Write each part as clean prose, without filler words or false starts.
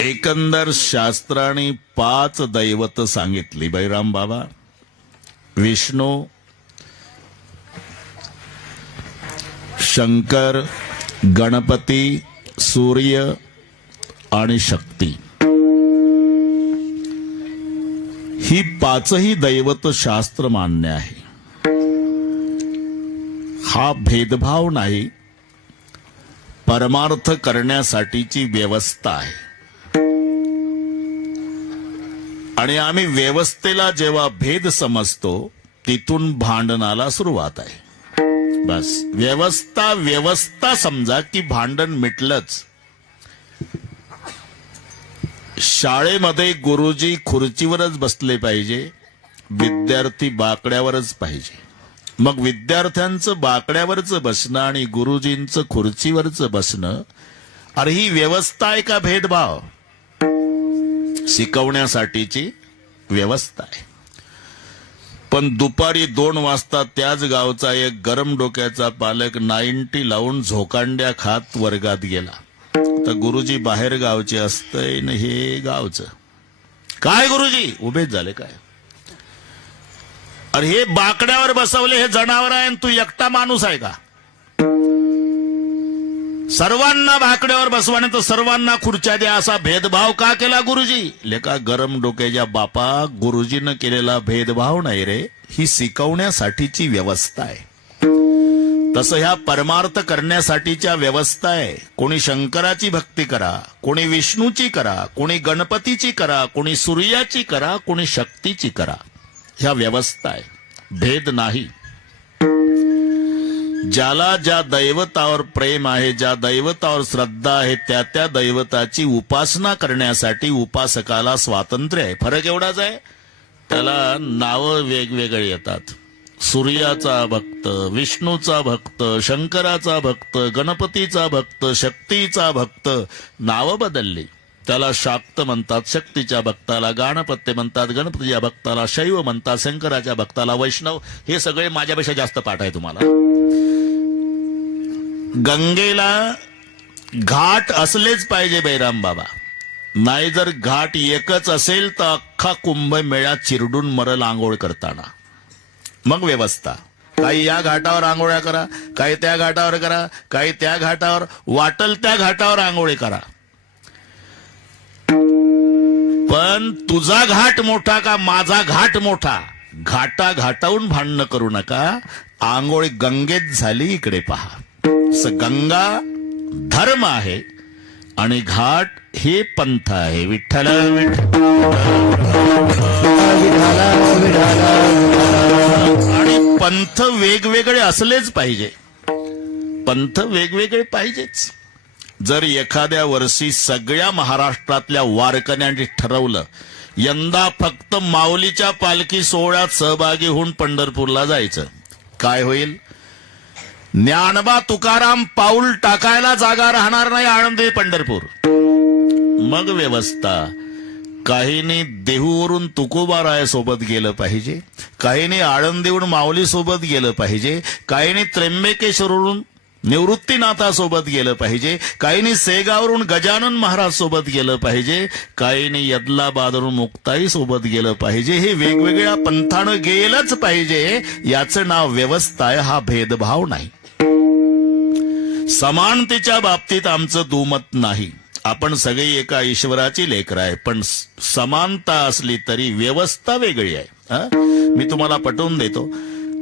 एकंदर शास्त्राने 5 दैवत सांगितली बैराम बाबा. विष्णू, शंकर, गणपती, सूर्य आणि शक्ती. ही 5ही दैवत शास्त्र मान्य आहे. हा भेदभाव नाही, परमार्थ करण्यासाठीची व्यवस्था आहे. आणि आम्ही व्यवस्थेला जेव्हा भेद समजतो तिथून भांडणाला सुरुवात आहे. बस व्यवस्था समजा की भांडण मिटलंच. शाळेमध्ये गुरुजी खुर्चीवरच बसले पाहिजे, विद्यार्थी बाकड्यावरच पाहिजे. मग विद्यार्थ्यांचं बाकड्यावरच बसणं आणि गुरुजींचं खुर्चीवरच बसणं, अरे ही व्यवस्था आहे का भेदभाव? शिकवण्यासाठीची व्यवस्था आहे. पण दुपारी 2 वाजता त्याच गावचा एक गरम डोक्याचा पालक 90 लावून झोकांड्या खात वर्गात गेला. तर गुरुजी बाहेर गावचे असतंय न हे गावचं. काय गुरुजी उभेच झाले काय? अरे हे बाकड्यावर बसवले हे जनावर आहे, तू एकटा माणूस आहे का? सर्वांना बाकड्यावर बसवाने तर सर्वांना खुर्च्या द्या असा भेदभाव का केला गुरुजी? लेका गरम डोक्याच्या बापा, गुरुजीनं केलेला भेदभाव नाही रे, ही शिकवण्यासाठीची व्यवस्था आहे. तसं ह्या परमार्थ करण्यासाठीच्या व्यवस्था आहे. कोणी शंकराची भक्ती करा, कोणी विष्णूची करा, कोणी गणपतीची करा, कोणी सूर्याची करा, कोणी शक्तीची करा. ह्या व्यवस्था आहे, भेद नाही. ज्याला ज्या दैवतावर प्रेम आहे, ज्या दैवतावर श्रद्धा आहे, त्या त्या दैवताची उपासना करण्यासाठी उपासकाला स्वातंत्र्य आहे. फरक एवढाच आहे, त्याला नावं वेगवेगळे येतात. सूर्याचा भक्त, विष्णूचा भक्त, शंकराचा भक्त, गणपतीचा भक्त, शक्तीचा भक्त. नावं बदलली. त्याला शाक्त म्हणतात, शक्तीच्या भक्ताला गणपत्य म्हणतात, गणपतीच्या भक्ताला शैव म्हणतात, शंकराच्या भक्ताला वैष्णव. हे सगळे माझ्यापेक्षा जास्त पाठ आहे तुम्हाला. गंगेला घाट असलेच पाहिजे बैराम बाबा. नाही जर घाट एकच असेल तर अख्खा कुंभमेळा चिरडून मरल आंघोळ करताना. मग व्यवस्था, काही या घाटावर आंघोळ्या करा, काही त्या घाटावर करा, काही त्या घाटावर, वाटल त्या घाटावर आंघोळी करा. पण तुझा घाट मोठा का माझा घाट मोठा, घाटा घाटावून भांडणं करू नका. आंघोळी गंगेत झाली इकडे पहा. गंगा धर्म आहे आणि घाट हे पंथ आहे. विठ्ठल आणि पंथ वेगवेगळे असलेच पाहिजे. पंथ वेगवेगळे पाहिजेच. जर एखाद्या वर्षी सगळ्या महाराष्ट्रातल्या वारकऱ्यांनी ठरवलं यंदा फक्त माऊलीच्या पालखी सोहळ्यात सहभागी होऊन पंढरपूरला जायचं, काय होईल? ज्ञानबा तुकाराम पाऊल टाकायला जागा राहणार नाही आळंदी पंढरपूर. मग व्यवस्था, काहींनी देहूवरून तुकोबाराया सोबत गेलं पाहिजे, काहींनी आळंदीवरून माऊली सोबत गेलं पाहिजे, काहींनी त्र्यंबकेश्वरवरून निवृत्तीनाथासोबत गेलं पाहिजे, काहींनी सेगावरून गजानन महाराज सोबत गेलं पाहिजे, काहींनी यदलाबादवरून मुक्ताई सोबत गेलं पाहिजे. हे वेगवेगळ्या पंथानं गेलंच पाहिजे. याचं नाव व्यवस्था आहे, हा भेदभाव नाही. समानतेच्या बाबतीत आमचं दुमत नाही. आपण सगळी एका ईश्वराची लेकरं आहे, पण समानता असली तरी व्यवस्था वेगळी आहे. मी तुम्हाला पटवून देतो.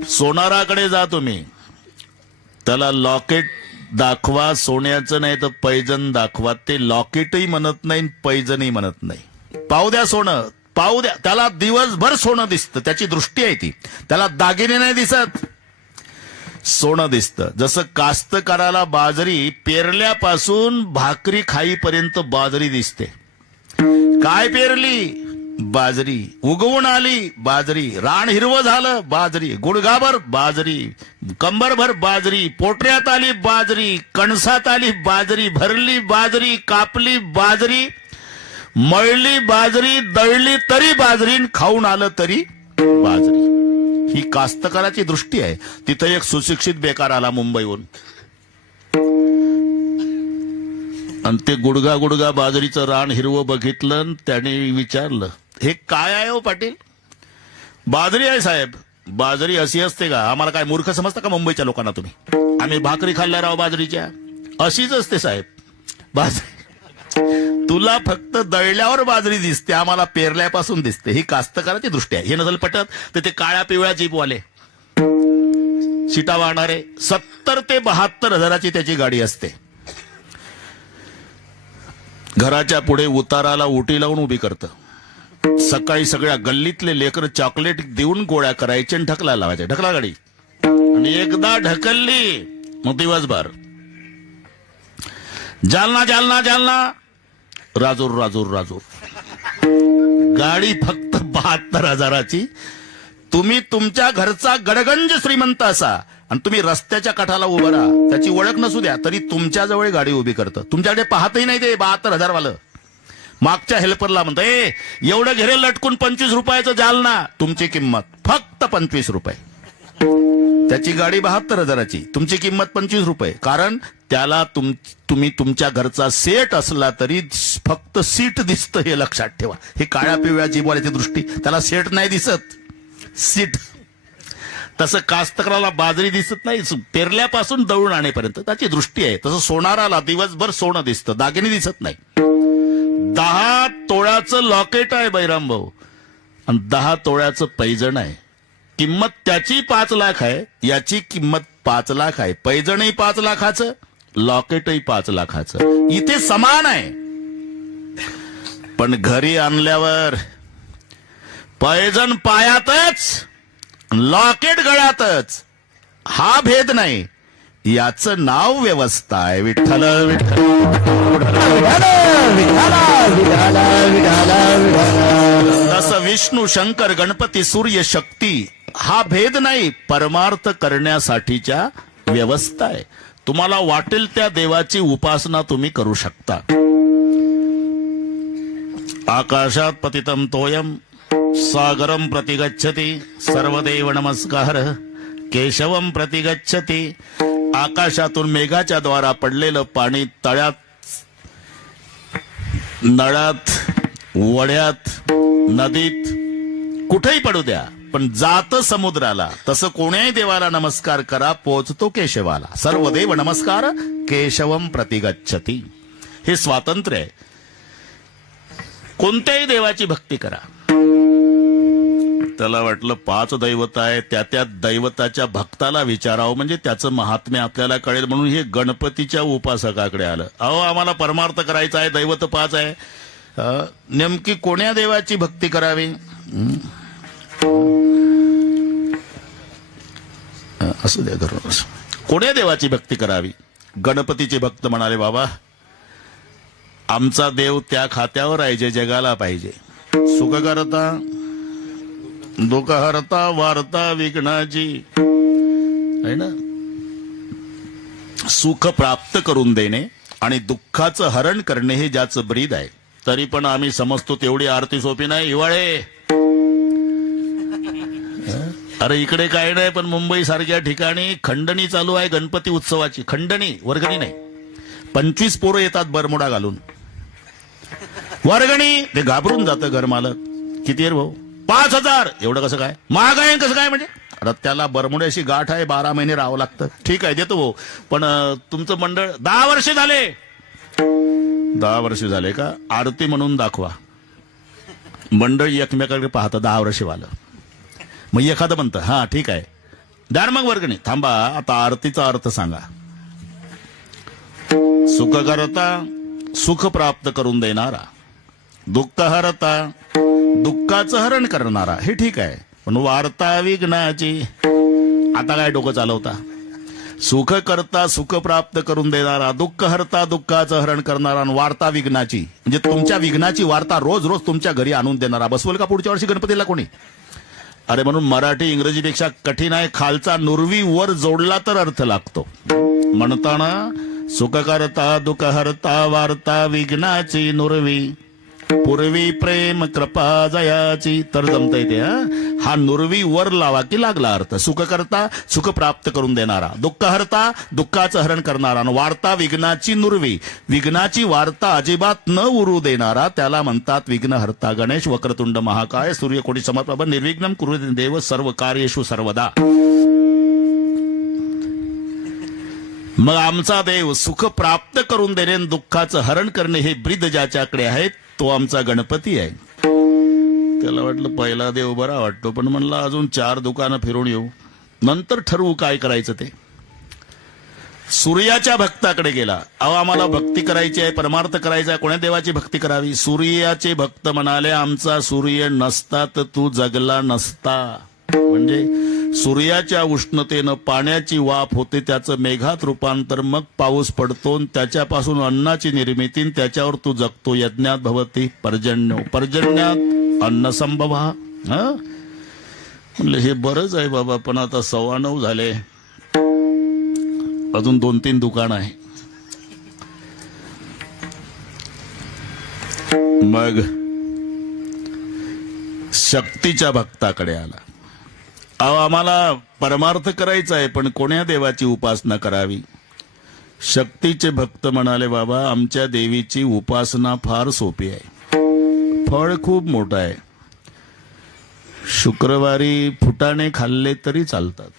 सोनाराकडे जा तुम्ही, त्याला लॉकेट दाखवा, सोन्याचं नाही तर पैजण दाखवा. ते लॉकेटही म्हणत नाही, पैजणही म्हणत नाही. पाहू द्या सोनं, पाहू द्या. त्याला दिवसभर सोनं दिसतं, त्याची दृष्टी आहे ती. त्याला दागिने नाही दिसत, सोनं दिसतं. जसं कास्तकाराला बाजरी पेरल्यापासून भाकरी खाईपर्यंत बाजरी दिसते. काय पेरली? बाजरी. उगवून आली बाजरी. रान हिरवं झालं बाजरी. गुडघाभर बाजरी, कंबरभर बाजरी. पोटऱ्यात आली बाजरी, कणसात आली बाजरी, भरली बाजरी, कापली बाजरी, मळली बाजरी, दळली तरी बाजरी, खाऊन आलं तरी बाजरी. ही कास्तकाराची दृष्टी आहे. तिथं एक सुशिक्षित बेकार आला मुंबईहून. आणि ते गुडगा गुडगा बाजरीचं रान हिरवं बघितलं आणि त्याने विचारलं, हे काय आहे हो पाटील? बाजरी आहे साहेब. बाजरी अशी असते का? आम्हाला काय मूर्ख समजता का मुंबईच्या लोकांना तुम्ही? आम्ही भाकरी खाल्ल्या राव बाजरीच्या. अशीच असते साहेब बाजरी. तुला फक्त दळल्यावर बाजरी दिसते, आम्हाला पेरल्यापासून दिसते. ही कास्तकाराची दृष्टी आहे. हे नजल पटत तर ते काळ्या पिवळ्या जीपवाले शिटा वाहणारे 70 ते 72 हजाराची त्याची गाडी असते. घराच्या पुढे उताराला उटी लावून उभी करतं. सकाळी सगळ्या गल्लीतले लेकर चॉकलेट देऊन गोळ्या करायचे आणि ढकला लावायचे. ढकला गाडी. आणि एकदा ढकलली मग दिवसभर जालना जालना जालना, राजूर राजूर राजूर. गाडी फक्त 72 हजाराची. तुम्ही तुमच्या घरचा गडगंज श्रीमंत असा आणि तुम्ही रस्त्याच्या काठाला उभं राहा, त्याची ओळख नसू द्या तरी तुमच्या जवळ गाडी उभी करतं. तुमच्याकडे पाहतही नाही ते 72 हजार वालं. मागच्या हेल्परला म्हणतं, एवढं घेरे लटकून 25 रुपयाचं जालना. तुमची किंमत फक्त 25 रुपये. त्याची गाडी 72 हजाराची, तुमची किंमत 25 रुपये. कारण त्याला तुम्ही तुमच्या घरचा सेट असला तरी फक्त सीट दिसतं, हे लक्षात ठेवा. हे काळ्या पिवळ्या जीभवाल्याची दृष्टी. त्याला सेट नाही दिसत, सीट. तसं कास्तकाराला बाजरी दिसत नाही पेरल्यापासून दळून आणेपर्यंत, त्याची दृष्टी आहे. तसं सोनाराला दिवसभर सोनं दिसतं, दागिने दिसत नाही. 10 तोळ्याचं लॉकेट आहे बैराम भाऊ आणि 10 तोळ्याचं पैजण आहे. किंमत त्याची 5 लाख आहे, याची किंमत 5 लाख आहे. पैजणही 5 लाखाचं, लॉकेटही 5 लाखाचं. इथे समान आहे. पण घरी आणल्यावर पैजण पायातच, लॉकेट गळ्यातच. हा भेद नाही, याचं नाव व्यवस्था आहे. विठ्ठल विठ्ठल तसं विष्णू शंकर गणपती सूर्य शक्ती हा भेद नाही, परमार्थ करण्यासाठीच्या व्यवस्था आहे. तुम्हाला वाटेल त्या देवाची उपासना तुम्ही करू शकता. आकाशात पतितम तोयम सागरम प्रतिगच्छति सर्वदेव नमस्कार केशवम प्रतिगच्छति. आकाशातून मेघाच्या द्वारा पडलेलं पाणी तळ्यात, नळात, वड्यात, नदीत कुठेही पडू द्या, पण जात समुद्राला. तसं कोण्याही देवाला नमस्कार करा, पोचतो केशवाला. सर्वदेव नमस्कार केशवम प्रतिगच्छति. हे स्वातंत्र्य आहे. कोणत्याही देवाची भक्ती करा. त्याला वाटलं 5 दैवत आहे, त्या दैवताच्या भक्ताला विचारावं म्हणजे त्याचं महात्म्य आपल्याला कळेल, म्हणून हे गणपतीच्या उपासकाकडे आलं. अहो आम्हाला परमार्थ करायचा आहे, दैवत 5 आहे. नेमकी कोण्या देवाची भक्ती करावी? असू द्या घरून. कोण्या देवाची भक्ती करावी? गणपतीचे भक्त म्हणाले, बाबा आमचा देव त्या खात्यावर आहे जे जगाला पाहिजे. सुख करता दुःख हरता वार्ता विघ्नाची, आहे ना. सुख प्राप्त करून देणे आणि दुःखाचं हरण करणे हे ज्याचं ब्रीद आहे. तरी पण आम्ही समजतो तेवढी आरती सोपी नाही. हिवाळे अरे इकडे काय नाही, पण मुंबई सारख्या ठिकाणी खंडणी चालू आहे गणपती उत्सवाची. खंडणी, वर्गणी नाही. 25 पोरं येतात बरमुडा घालून. वर्गणी, ते घाबरून जातं घरमालक. किती आहे भाऊ? 5000. एवढं कसं काय? महाग आहे कसं काय म्हणजे? अरे त्याला बरमुड्याशी गाठ आहे, 12 महिने राहावं लागतं. ठीक आहे देतो भाऊ, पण तुमचं मंडळ 10 वर्ष झाले. 10 वर्ष झाले का? आरती म्हणून दाखवा. मंडळ एकमेकाकडे पाहतं 10 वर्ष वालं. मग एखादं म्हणतं हा ठीक आहे द्या मग वर्गणी. थांबा, आता आरतीचा अर्थ सांगा. सुख करता सुख प्राप्त करून देणारा, दुःख हरता दुःखाचं हरण करणारा, हे ठीक आहे. पण वार्ता विघ्नाची, आता काय डोकं चालवता? सुख करता सुख प्राप्त करून देणारा, दुःख हरता दुःखाचं हरण करणारा, आणि वार्ता विघ्नाची म्हणजे तुमच्या विघ्नाची वार्ता रोज रोज तुमच्या घरी आणून देणारा. बसवल का पुढच्या वर्षी गणपतीला कोणी? अरे म्हणून मराठी इंग्रजीपेक्षा कठीण आहे. खालचा नुरवी वर जोडला तर अर्थ लागतो. म्हणताना सुख करता दुःख हरता वार्ता विघ्नाची नुरवी पूर्वी प्रेम कृपा जयाची, तर जमता येते. हा नुरवी वर लावा की लागला अर्थ. सुख करता सुख प्राप्त करून देणारा, दुःख हरता दुःखाचं हरण करणारा, वार्ता विघ्नाची नुरवी, विघ्नाची वार्ता अजिबात न उरू देणारा, त्याला म्हणतात विघ्नहर्ता गणेश. वक्रतुंड महाकाय सूर्यकोटी समप्रभ निर्विघ्नं कुरुते देव सर्व कार्येषु सर्वदा. मग आमचा देव सुख प्राप्त करून देणे, दुःखाचं हरण करणे हे ब्रीद ज्याच्याकडे आहे तो आमचा गणपती आहे. त्याला वाटलं पहिला देव बरा वाटतो, पण म्हणलं अजून 4 दुकानं फिरून येऊ, नंतर ठरवू काय करायचं ते. सूर्याच्या भक्ताकडे गेला. आम्हाला भक्ती करायची आहे, परमार्थ करायचा आहे, कोण्या देवाची भक्ती करावी? सूर्याचे भक्त म्हणाले, आमचा सूर्य नसता तर तू जगला नसता. म्हणजे सूर्याच्या उष्णतेनं पाण्याची वाफ होते, त्याचं मेघात रूपांतर, मग पाऊस पडतो, त्याच्यापासून अन्नाची निर्मिती, त्याच्यावर तू जगतो. यज्ञात भवती पर्जन्यो, पर्जन्यात अन्न संभवा. म्हणलं हे बरंच आहे बाबा, पण आता 9:15 झाले, अजून 2-3 दुकान आहे. मग शक्तीच्या भक्ताकडे आला. आम्हाला परमार्थ करायचा आहे, पण कोण्या देवाची उपासना करावी? शक्तीचे भक्त म्हणाले, बाबा आमच्या देवीची उपासना फार सोपी आहे, फळ खूप मोठं आहे. शुक्रवारी फुटाणे खाल्ले तरी चालतात,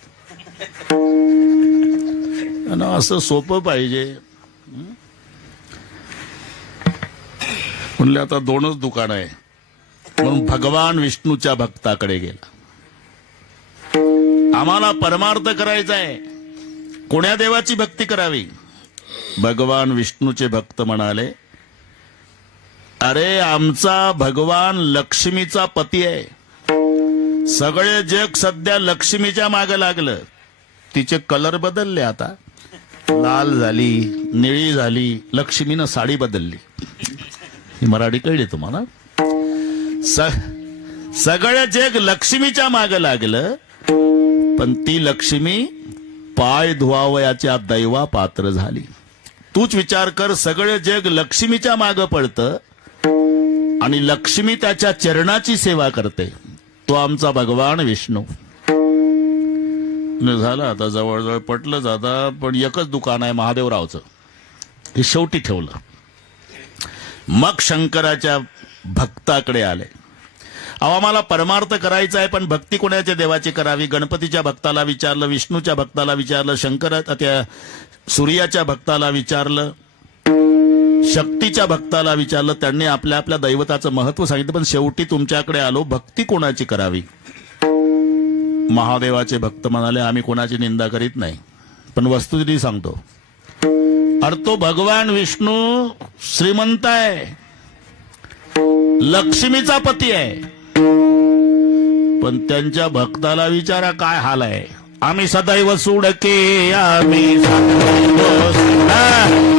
आणि असं सोपं पाहिजे. म्हणले आता 2च दुकान आहे, म्हणून भगवान विष्णूच्या भक्ताकडे गेला. आम्हाला परमार्थ करायचा आहे, कोण्या देवाची भक्ती करावी? भगवान विष्णूचे भक्त म्हणाले, अरे आमचा भगवान लक्ष्मीचा पती आहे. सगळे जग सध्या लक्ष्मीच्या मागे लागलं. तिचे कलर बदलले, आता लाल झाली, निळी झाली, लक्ष्मीनं साडी बदलली. ही मराठी कळली तुम्हाला? सगळे जग लक्ष्मीच्या मागे लागलं, पण ती लक्ष्मी पाय धुवावयाच्या दैवा पात्र झाली. तूच विचार कर, सगळे जग लक्ष्मीच्या मागे पडतं आणि लक्ष्मी त्याच्या चरणाची सेवा करते. तो आमचा भगवान विष्णू. झालं आता जवळजवळ पटलं जाता, पण एकच दुकान आहे महादेवरावचं, हे शेवटी ठेवलं. मग शंकराच्या भक्ताकडे आले. आम्हाला परमार्थ करायचा आहे, पण भक्ती कोणाच्या देवाची करावी? गणपतीच्या भक्ताला विचारलं, विष्णूच्या भक्ताला विचारलं, त्या सूर्याच्या भक्ताला विचारलं, शक्तीच्या भक्ताला विचारलं. त्यांनी आपल्या आपल्या दैवताचं महत्व सांगितलं, पण शेवटी तुमच्याकडे आलो, भक्ती कोणाची करावी? महादेवाचे भक्त म्हणाले, आम्ही कोणाची निंदा करीत नाही, पण वस्तुस्थिती सांगतो. अरे तो भगवान विष्णू श्रीमंत आहे, लक्ष्मीचा पती आहे, पण त्यांच्या भक्ताला विचारा काय हाल आहे. आम्ही सदैव सुडके, आम्ही सदैव सुडके,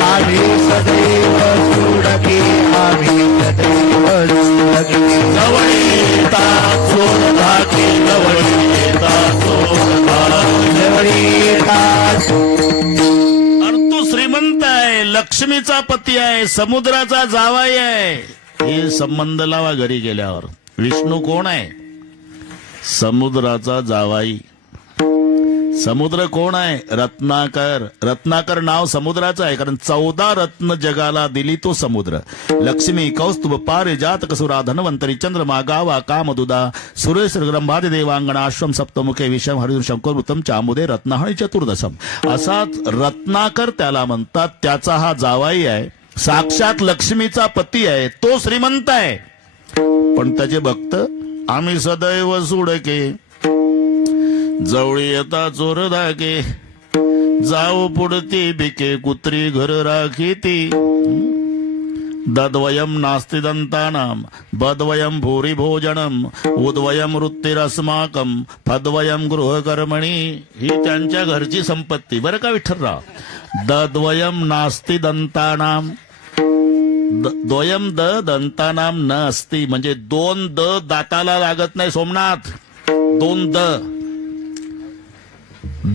आम्ही सदैव सुडके, जवळ येतात सोड धाके, जवळ येतात सोड धाके, जवळ येतात. अरे तू श्रीमंत आहे, लक्ष्मीचा पती आहे, समुद्राचा जावाई आहे. हे संबंध लावा घरी गेल्यावर. विष्णू कोण आहे? समुद्राचा जावाई. समुद्र कोण आहे? रत्नाकर. रत्नाकर नाव समुद्राचं आहे, कारण 14 रत्न जगाला दिली तो समुद्र. लक्ष्मी, कौस्तुभ, पारिजात, कसुरा, धन्वंतरी, चंद्रमा, गावा, कामदुदा, सुरेश, ब्रह्मादि देवांगणा, अश्वम, सप्तमुखे, विषम, हरिण, शंकर, वृतम, चामुदे, रत्नाहणी, चतुर्दशम. असाच रत्नाकर त्याला म्हणतात. त्याचा हा जावाई आहे, साक्षात लक्ष्मीचा पती आहे, तो श्रीमंत आहे. पण त्याचे भक्त, आम्ही सदैव सुडके, जवळी येता चोर धाके, जाऊ पुढती भिके, कुत्री घर राखी ती. दद्वयम नास्ति दंतानाम, बद्वयम भूरी भोजनम, उद्वयम वृत्तिरस्माकम, फद्वयम गृहकर्मणी. ही त्यांच्या घरची संपत्ती बरं का विठ्ठलराव. दद्वयम नास्ति दंतानाम, द्वयम द दंतानाम न असती, म्हणजे 2 द दाताला लागत नाही सोमनाथ. 2 द,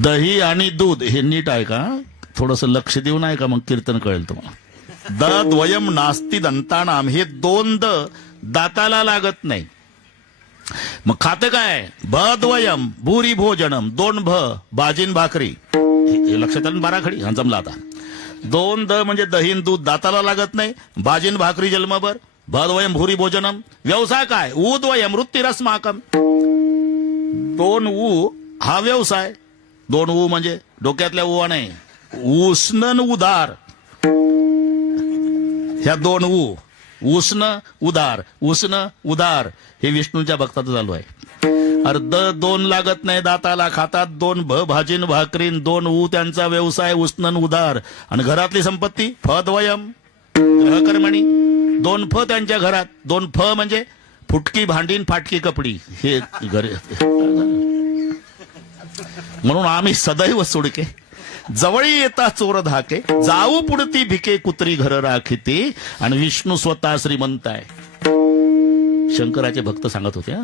दही आणि दूध. हे नीट आहे का? थोडस लक्ष देऊन आहे का? मग कीर्तन कळेल तुम्हाला. द द्वयम नास्ती दंतानाम, हे दोन द दाताला लागत नाही. मग खातं काय? भद्वयम भूरी भोजनम, दोन भ भाजीन भाकरी. हे लक्षात आलं? बाराखडी हा जमला आता. दोन द म्हणजे दहीन दूध दाताला लागत नाही, भाजीन भाकरी जन्मभर. भद्वयम भूरी भोजनम. व्यवसाय काय? उद्वयम वृत्तिरस्माकम, दोन ऊ हा व्यवसाय. दोन ऊ म्हणजे डोक्यातल्या उवा नाही, उष्ण उदार. ह्या दोन ऊ, उष्ण उदार, उष्ण उदार, हे विष्णूच्या भक्ताचं चालू आहे. अर्ध दोन लागत नाही दाताला, खातात दोन भ भाजीन भाकरीन, दोन ऊ त्यांचा व्यवसाय उष्ण उदार. आणि घरातली संपत्ती फद्वयम गृहकर्मणी, दोन फ त्यांच्या घरात. दोन फ म्हणजे फुटकी भांडीन फाटकी कपडी, हे घर. म्हणून आम्ही सदैव सुडके, जवळी येता चोर धाके, जाऊ पुढती भिके कुत्री घर राखीती. आणि विष्णू स्वतः श्रीमंत आहे. शंकराचे भक्त सांगत होते,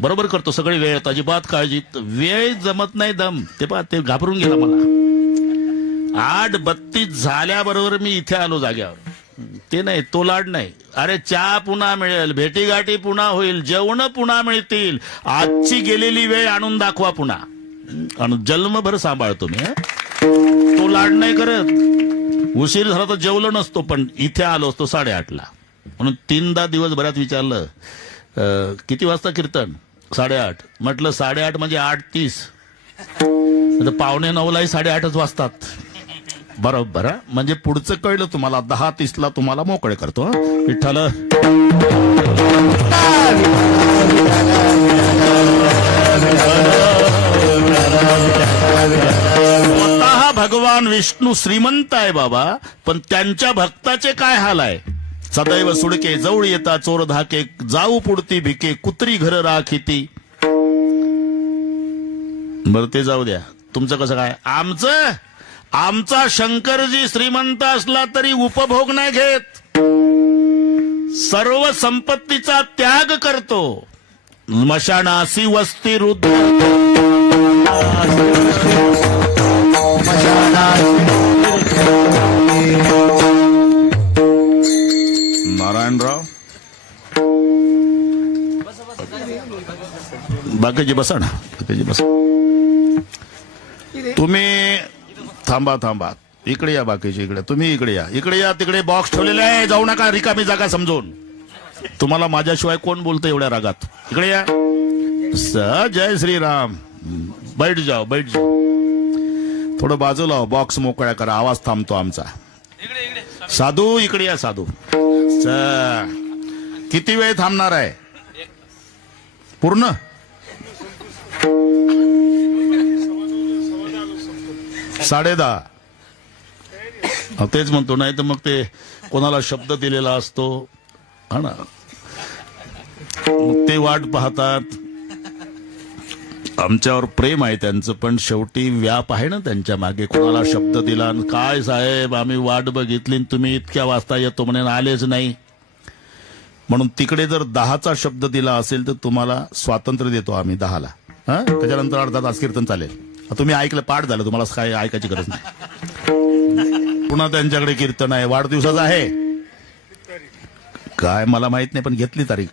बरोबर करतो सगळी वेळ, अजिबात काळजी, वेळ जमत नाही दम. ते पहा, ते घाबरून गेला मला. 8:32 झाल्याबरोबर मी इथे आलो जाग्यावर. ते नाही, तो लाड नाही. अरे चहा पुन्हा मिळेल, भेटीगाठी पुन्हा होईल, जेवण पुन्हा मिळतील, आजची गेलेली वेळ आणून दाखवा पुन्हा. आणि जन्मभर सांभाळतो मी. तो लाड नाही करत. उशीर झाला तर जेवलो नसतो, पण इथे आलो असतो 8:30ला. म्हणून 3दा दिवसभरात विचारलं किती वाजता कीर्तन? 8:30. म्हटलं 8:30 म्हणजे 8:30. पावणे 9लाही 8:30च वाजतात. बरोबर. म्हणजे पुढचं कळलं तुम्हाला. 10:30ला तुम्हाला मोकळे करतो. विठ्ठल. स्वतः भगवान विष्णू श्रीमंत आहे बाबा, पण त्यांच्या भक्ताचे काय हाल आहे? सदैव सुडके, जवळ येता चोर धाके, जाऊ पुढती भिके कुत्री घर राखीती. बरं ते जाऊ द्या, तुमचं कसं काय? आमचा शंकरजी श्रीमंत असला तरी उपभोग नाही घेत, सर्व संपत्तीचा त्याग करतो. स्मशानासी वस्ती रुद्र, नारायणराव बाकीची बसा ना, बाकीची बसा. तुम्ही थांबा, इकडे या. बाकीचे इकडे, तुम्ही इकडे या. तिकडे बॉक्स ठेवलेले आहे, जाऊ नका, रिकामी जागा समजून. तुम्हाला माझ्याशिवाय कोण बोलतं एवढ्या रागात? इकडे या. जय श्रीराम. बैठ जाओ. थोडं बाजूला हो, बॉक्स मोकळ्या करा, आवाज थांबतो आमचा. साधू इकडे या. साधू किती वेळ थांबणार आहे? पूर्ण? साडेदहा. तेच म्हणतो, नाही तर मग ते कोणाला शब्द दिलेला असतो हा ना, मग ते वाट पाहतात. आमच्यावर प्रेम आहे त्यांचं, पण शेवटी व्याप आहे ना त्यांच्या मागे. कोणाला शब्द दिला, काय साहेब आम्ही वाट बघितली, तुम्ही इतक्या वाजता येतो म्हणे, आलेच नाही. म्हणून तिकडे जर 10चा शब्द दिला असेल तर तुम्हाला स्वातंत्र्य देतो आम्ही 10ला. त्याच्यानंतर अर्धा तास कीर्तन चालेल. तुम्ही ऐकलं, पाठ झालं, तुम्हाला काय ऐकायची गरज नाही. पुन्हा त्यांच्याकडे कीर्तन आहे, वाढदिवसाचं आहे काय मला माहित नाही, पण घेतली तारीख.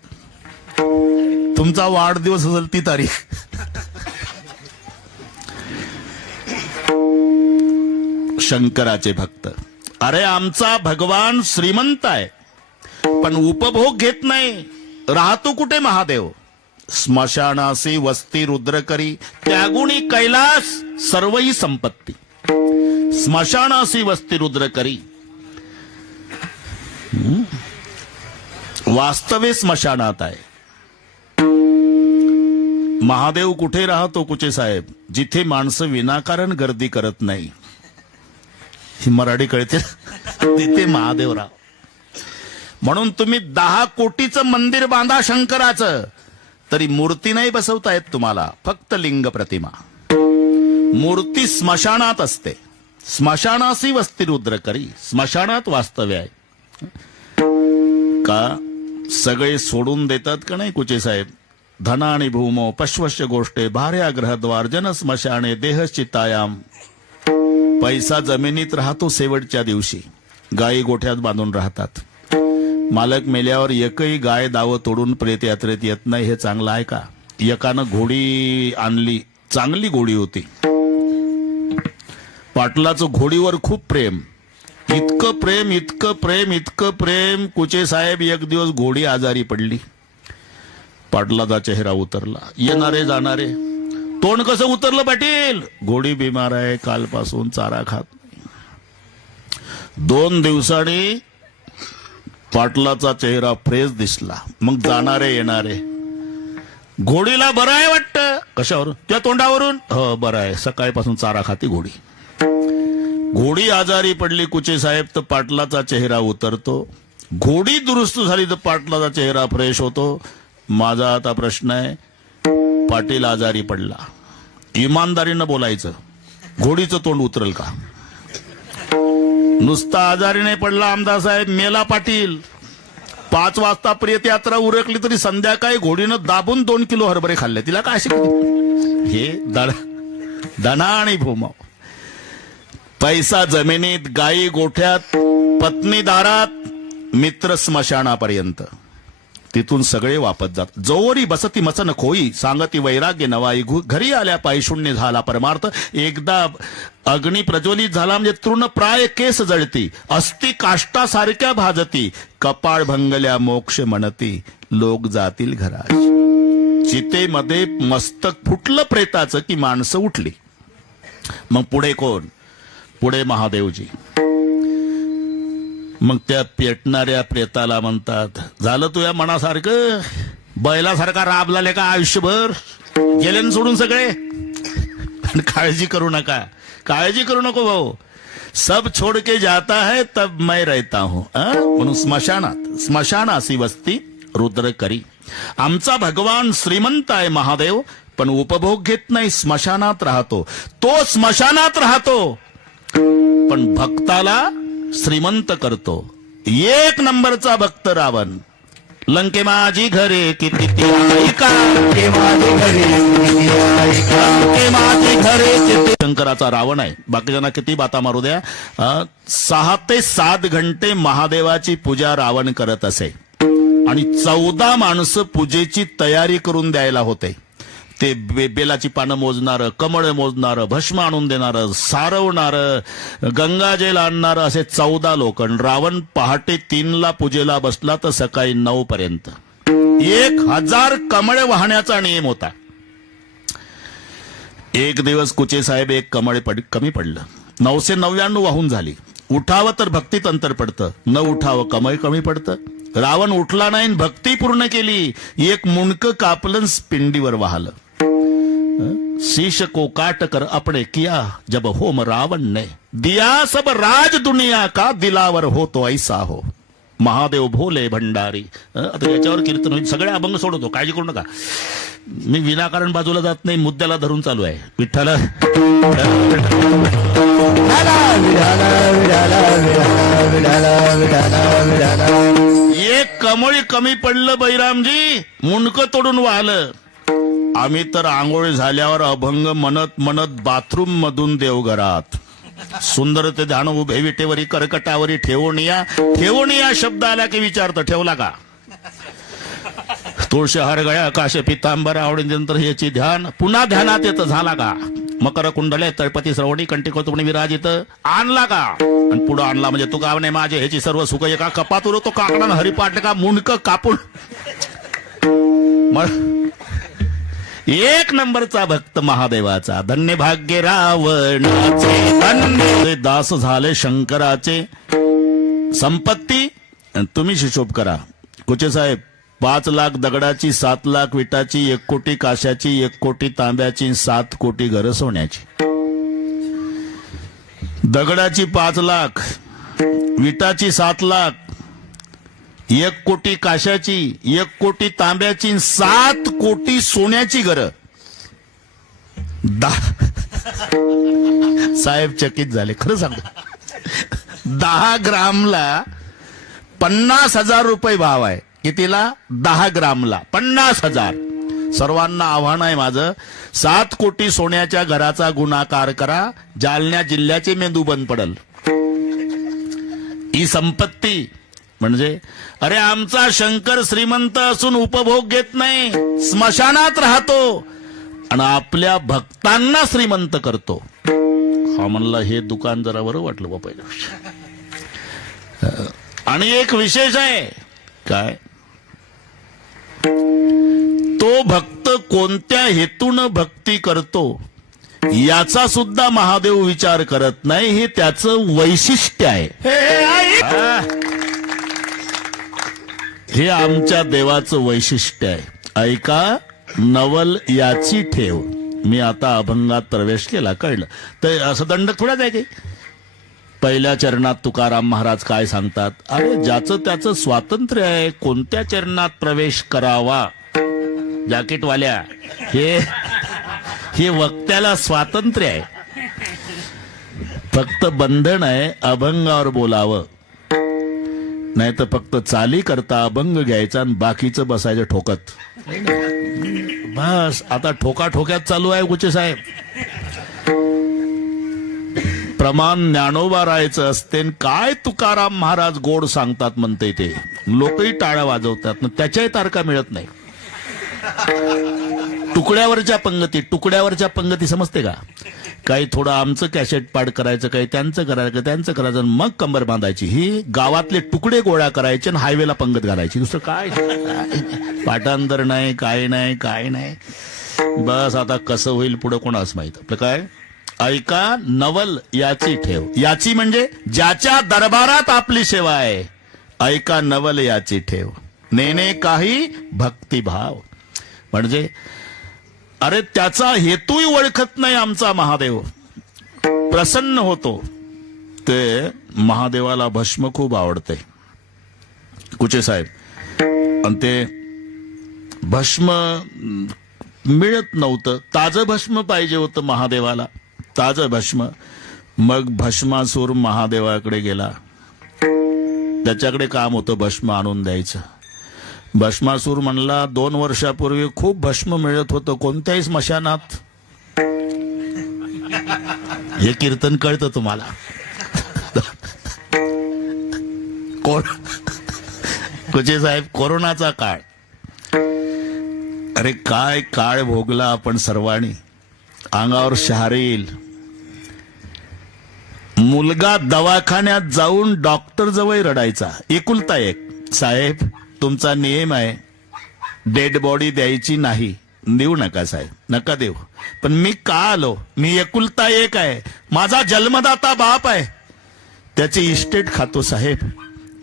तुमचा वाढदिवस असेल ती तारीख. शंकराचे भक्त, अरे आमचा भगवान श्रीमंत आहे, पण उपभोग घेत नाही. राहतो कुठे महादेव? स्मशानासी वस्ती रुद्र करी, त्यागुणी कैलास सर्वही संपत्ती. स्मशानासी वस्ती रुद्र करी. वास्तवे स्मशानात आहे. महादेव कुठे राहतो कुचे साहेब? जिथे माणसं विनाकारण गर्दी करत नाही. ही मराठी कळते, तिथे महादेव राह. म्हणून तुम्ही 10 कोटीचं मंदिर बांधा शंकराचं, तरी मूर्ती नाही बसवता येत तुम्हाला, फक्त लिंग प्रतिमा. मूर्ती स्मशानात असते. स्मशानासी वस्ती रुद्र करी, स्मशानात वास्तव्य आहे. का सगळे सोडून देतात का नाही कुचे साहेब? धनानी भूमो पश्वश्य गोष्टे भार्या ग्रहद्वार जन स्मशाने देहश्चितायाम. पैसा जमिनीत राहतो शेवटच्या दिवशी, गायी गोठ्यात बांधून राहतात. मालक मेल्यावर एकही गाय दावं तोडून प्रेत यात्रेत येत नाही. हे चांगलं आहे का? एकानं घोडी आणली, चांगली घोडी होती. पाटलाचं घोडीवर खूप प्रेम, इतकं प्रेम, इतकं प्रेम, इतकं प्रेम. कुचे साहेब एक दिवस घोडी आजारी पडली. पाटलाचा चेहरा उतरला. येणारे जाणारे, तोंड कसं उतरलं पाटील? घोडी बिमार आहे, कालपासून चारा खात नाही. 2 दिवसांनी पाटलाचा चेहरा फ्रेश दिसला. मग जाणारे येणारे, घोडीला बरं आहे वाटतं. कशावरून? त्या तोंडावरून. हो बरं आहे, सकाळपासून चारा खाती घोडी. घोडी आजारी पडली कुचे साहेब तर पाटलाचा चेहरा उतरतो. घोडी दुरुस्त झाली तर पाटलाचा चेहरा फ्रेश होतो. माझा आता प्रश्न आहे, पाटील आजारी पडला, इमानदारीनं बोलायचं, घोडीचं तोंड उतरल का? नुसता आजारी नाही पडला आमदार साहेब, मेला पाटील. 5 वाजता प्रेत यात्रा उरकली तरी संध्याकाळी घोडीनं दाबून 2 किलो हरभरे खाल्ले. तिला काय शिकली? हे दणा आणि भूमाव. पैसा जमिनीत, गायी गोठ्यात, पत्नी दारात, मित्र स्मशानापर्यंत. तिथून सगळे वापस जात. जोवरी बसती मसन खोई, सांगती वैराग्य नवाई. घरी आल्या पायी शून्य झाला परमार्थ. एकदा अग्नी प्रज्वलित झाला म्हणजे तृण प्राय केस जळती. अस्ति काष्टासारख्या भाजती. कपाळ भंगल्या मोक्ष म्हणती. लोक जातील घरात. चितेमध्ये मस्तक फुटलं प्रेताचं की माणसं उठली. मग पुढे कोण? पुढे महादेवजी. मग त्या पेटणाऱ्या प्रेताला म्हणतात, झालं तुझ्या मनासारखं? बैलासारखा राबला का आयुष्यभर? गेले न सोडून सगळे? काळजी करू नका, काळजी करू नको भाऊ. सब छोड़ के जाता है तब मैं रहता हूं. म्हणून स्मशानासी वस्ती रुद्र करी. आमचा भगवान श्रीमंत आहे महादेव, पण उपभोग घेत नाही, स्मशानात राहतो. तो स्मशानात राहतो पण भक्ताला श्रीमंत करतो. 1 नंबरचा भक्त रावण. लंके माझी घरे किती ऐका, लंके माझी घरे किती. शंकराचा रावण आहे. बाकीच्यांना किती बाता मारू द्या. 6 ते 7 घंटे महादेवाची पूजा रावण करत असे आणि 14 माणसं पूजेची तयारी करून द्यायला होते. ते बेलाची पानं मोजणारं, कमळ मोजणारं, भस्म आणून देणारं, सारवणारं, गंगाजल आणणारं, असे 14 लोक. रावण पहाटे 3ला पूजेला बसला तर सकाळी 9 पर्यंत 1000 कमळ वाहण्याचा नियम होता. एक दिवस कुचे साहेब एक कमळ कमी पडलं. 999 वाहून झाली. उठावं तर भक्तीत अंतर पडतं, न उठावं कमळ कमी पडतं. रावण उठला नाही, भक्ती पूर्ण केली. एक मुंडक कापलं, पिंडीवर वाहलं. शीश को काट कर अपने किया जब होम रावण ने. दिया सब राज दुनिया का, दिलावर हो तो ऐसा हो. महादेव भोले भंडारी. आता याच्यावर कीर्तन होईल. सगळे अभंग सोडवतो, काळजी करू नका. मी विनाकारण बाजूला जात नाही, मुद्द्याला धरून चालू आहे. विठ्ठल एक कमळी कमी पडलं बैरामजी, मुंडकं तोडून वाहलं. आम्ही तर आंघोळ झाल्यावर अभंग म्हणत म्हणत बाथरूम मधून देवघरात. सुंदर ते ध्यान उभे विटेवरी कर्कटावरी ठेवून या शब्द आला की विचारतं, ठेवला का? तुळशी हार गळ्या काश पितांबर आवडीनंतर याची ध्यान पुन्हा ध्यानात येतं, झाला का? मकर कुंडले तळपती श्रवणी कंटिकोतुणी विराजित, आणला का? आणि पुढं आणला म्हणजे तू गाव नाही माझे ह्याची सर्व सुख एका कपातूर तो काकडा हरिपाट का मुंडक कापून. 1 नंबरचा भक्त महादेवाचा. धन्य भाग्य रावणाचे, धन्य दास झाले शंकराचे. संपत्ती तुम्ही हिशोब करा. कुचे साहेब 5 लाख दगडाची, 7 लाख विटाची, 1 कोटी काशाची, 1 कोटी तांब्याची, 7 कोटी घरं सोन्याची. दगडाची 5 लाख, विटाची 7 लाख, 1 कोटी काशाची, 1 कोटी तांब्याची, 7 कोटी सोन्याची घरं. साहेब चकित झाले. खरं सांगतो, 10 ग्रामला 50,000 रुपये भाव आहे. कितीला? 10 ग्रामला 50,000. सर्वांना आव्हान आहे माझं, 7 कोटी सोन्याच्या घराचा गुणाकार करा, जालन्या जिल्ह्याचे मेंदू बंद पडल. ही संपत्ती म्हणजे अरे आमचा शंकर श्रीमंत असून उपभोग घेत नाही, स्मशानात राहतो आणि आपल्या भक्तांना श्रीमंत करतो. हा म्हणला हे दुकान जरा बरं वाटलं बा पहिल्या. आणि एक विशेष आहे काय, तो भक्त कोणत्या हेतून भक्ती करतो याचा सुद्धा महादेव विचार करत नाही. हे त्याचं वैशिष्ट्य आहे. हे आमच्या देवाचं वैशिष्ट्य आहे. ऐका नवल याची ठेव. मी आता अभंगात प्रवेश केला, कळलं तर असं दंड थोडाच आहे की. पहिल्या चरणात तुकाराम महाराज काय सांगतात, अरे ज्याचं त्याचं स्वातंत्र्य आहे कोणत्या चरणात प्रवेश करावा. जॅकेटवाल्या हे वक्त्याला स्वातंत्र्य आहे, फक्त बंधन आहे अभंगावर बोलावं, नाही तर फक्त चाली करता अभंग घ्यायचा आणि बाकीचं बसायचं ठोकत. बस आता ठोका ठोक्यात चालू आहे गुचे साहेब. प्रमाण ज्ञानोबा राहायचं असते. काय तुकाराम महाराज गोड सांगतात म्हणते ते, लोकही टाळ्या वाजवतात ना, त्याच्याही तारखा मिळत नाही. तुकड्यावरच्या पंगती समजते का. काही थोडं आमचं कॅसेट पाड करायचं, काही त्यांचं करायचं मग कंबर बांधायची. ही गावातले तुकडे गोळा करायचे आणि हायवेला पंगत घालायची. दुसरं काय पाठांतर नाही, काय नाही. बस आता कसं होईल पुढे कोणाच माहित. आपलं काय, ऐका नवल याची ठेव. याची म्हणजे ज्याच्या दरबारात आपली सेवा आहे. ऐका नवल याची ठेव, नेणे काही भक्तिभाव. म्हणजे अरे त्याचा हेतूही ओळखत नाही आमचा महादेव, प्रसन्न होतो. ते महादेवाला भस्म खूप आवडते कुचे साहेब. आणि ते भस्म मिळत नव्हतं, ताजं भस्म पाहिजे होतं महादेवाला, ताजं भस्म. मग भस्मासूर महादेवाकडे गेला, त्याच्याकडे काम होतं भस्म आणून द्यायचं. भस्मासूर म्हणला 2 वर्षापूर्वी खूप भस्म मिळत होतं कोणत्याही स्मशानात. हे कीर्तन कळतं तुम्हाला. कुचे साहेब कोरोनाचा काळ, अरे काय काळ भोगला आपण सर्वांनी. अंगावर शहारे येईल. मुलगा दवाखान्यात जाऊन डॉक्टर जवळ रडायचा, एकुलता एक. साहेब तुमचा नियम आहे डेड बॉडी द्यायची नाही. देऊ नका साहेब, नका देऊ. पण मी का आलो, मी एकुलता एक आहे, माझा जन्मदाता बाप आहे, त्याचे इस्टेट खातो साहेब.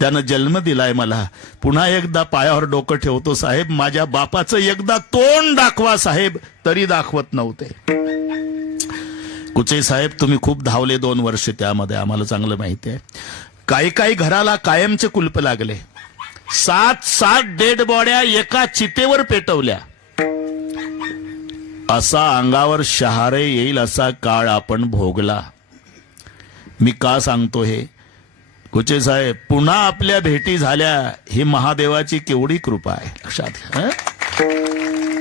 त्यानं जन्म दिलाय मला. पुन्हा एकदा पायावर डोकं ठेवतो साहेब, माझ्या बापाचं एकदा तोंड दाखवा साहेब. तरी दाखवत नव्हते. कुचे साहेब तुम्ही खूप धावले 2 वर्ष, त्यामध्ये आम्हाला चांगलं माहिती आहे. काही घराला कायमचे कुलप लागले. 7 डेड बॉड्या एका चितेवर पेटवल्या. असा अंगावर शहारे येईल असा काळ आपण भोगला. मी का सांगतो हे, कुचे साहेब पुन्हा आपल्या भेटी झाल्या, ही महादेवाची केवढी कृपा आहे लक्षात.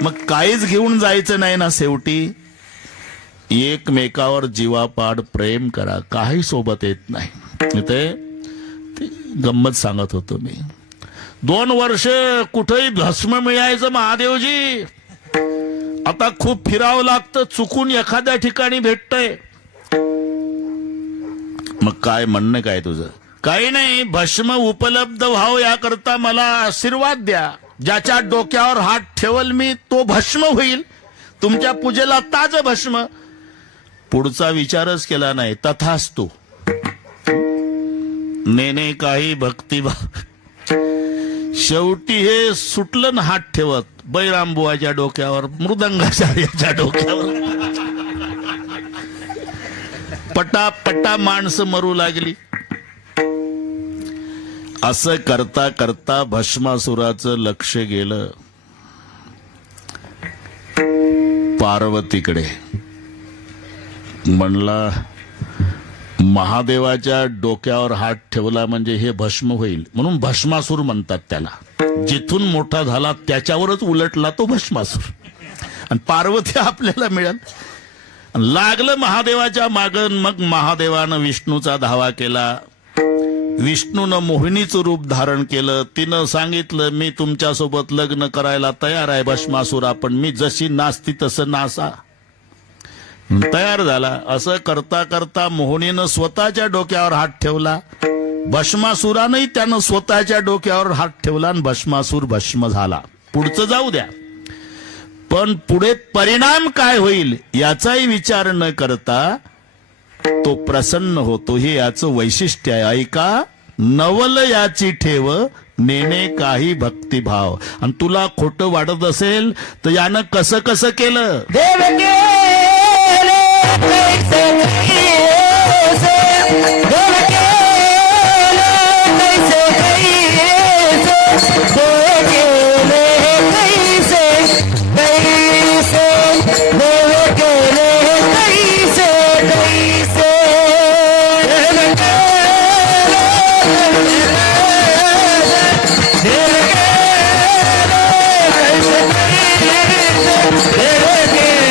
मग काहीच घेऊन जायचं नाही ना शेवटी. एकमेकावर जीवापाड प्रेम करा, काही सोबत येत नाही. ते गंमत सांगत होतो मी. 2 वर्ष कुठेही भस्म मिळायचं महादेवजी. आता खूप फिरावं लागतं, चुकून एखाद्या ठिकाणी भेटतंय. मग काय म्हणणं काय तुझं. काही नाही, भस्म उपलब्ध व्हावं याकरता मला आशीर्वाद द्या. ज्याच्या डोक्यावर हात ठेवल मी तो भस्म होईल. तुमच्या पूजेला ताजं भस्म. पुढचा विचारच केला नाही. तथास्तु. नेने काही भक्तिभाव. शेवटी हे सुटलं ना हात ठेवत, बैरामबुवाच्या डोक्यावर, मृदंगाचार्याच्या डोक्यावर. पटापटा माणसं मरू लागली. असं करता करता भस्मासुराचं लक्ष गेलं पार्वतीकडे. म्हणला महादेवाच्या डोक्यावर हात ठेवला म्हणजे हे भस्म होईल, म्हणून भस्मासूर म्हणतात त्याला. जिथून मोठा झाला त्याच्यावरच उलटला तो भस्मासूर. आणि पार्वती आपल्याला मिळेल. लागलं महादेवाच्या मागं. मग महादेवानं विष्णूचा धावा केला. विष्णूनं मोहिनीचं रूप धारण केलं. तिनं सांगितलं मी तुमच्यासोबत लग्न करायला तयार आहे भस्मासुरा, पण मी जशी नाचती तसं नासा. तयार झाला. असं करता करता मोहिनीनं स्वतःच्या डोक्यावर हात ठेवला. भस्मासुरानंही त्यानं स्वतःच्या डोक्यावर हात ठेवला आणि भस्मासूर भस्म झाला. पुढचं जाऊ द्या, पण पुढे परिणाम काय होईल याचाही विचार न करता तो प्रसन्न होतो. हे याचं वैशिष्ट्य आहे. ऐका, नवल याची ठेव नेणे काही भक्तिभाव. आणि तुला खोटं वाटत असेल तर यानं कसं कसं केलं. देव केले कैसे कैसे, देव केले कैसे कैसे, देव केले कैसे कैसे, देव केले कैसे कैसे, देव केले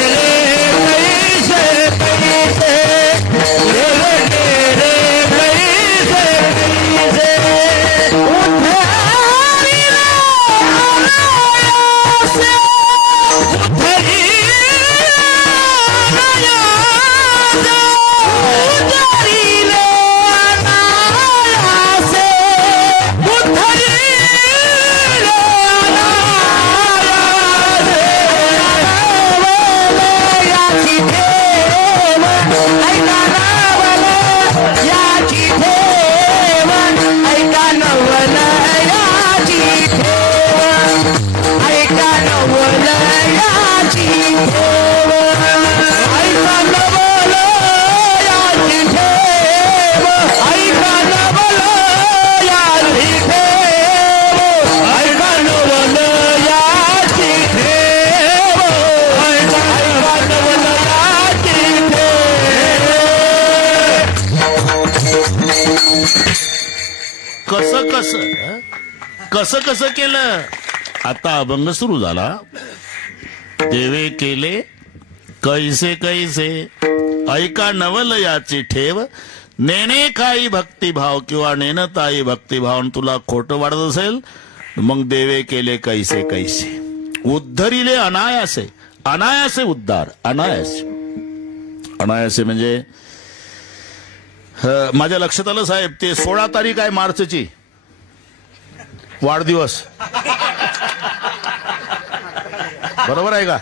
कसं कसं केलं. आता अभंग सुरू झाला. देवे केले कैसे कैसे, ऐका नवल याची ठेव नेणे काही भक्तिभाव, किंवा नेणताई भक्तिभाव. आणि तुला खोटं वाटत असेल मग देवे केले कैसे कैसे, उद्धरिले अनायासे. अनायासे उद्धार, अनायासे. अनायासे म्हणजे माझ्या लक्षात आलं साहेब, ते 16 तारीख आहे मार्चची, वाढदिवस. बरोबर आहे का?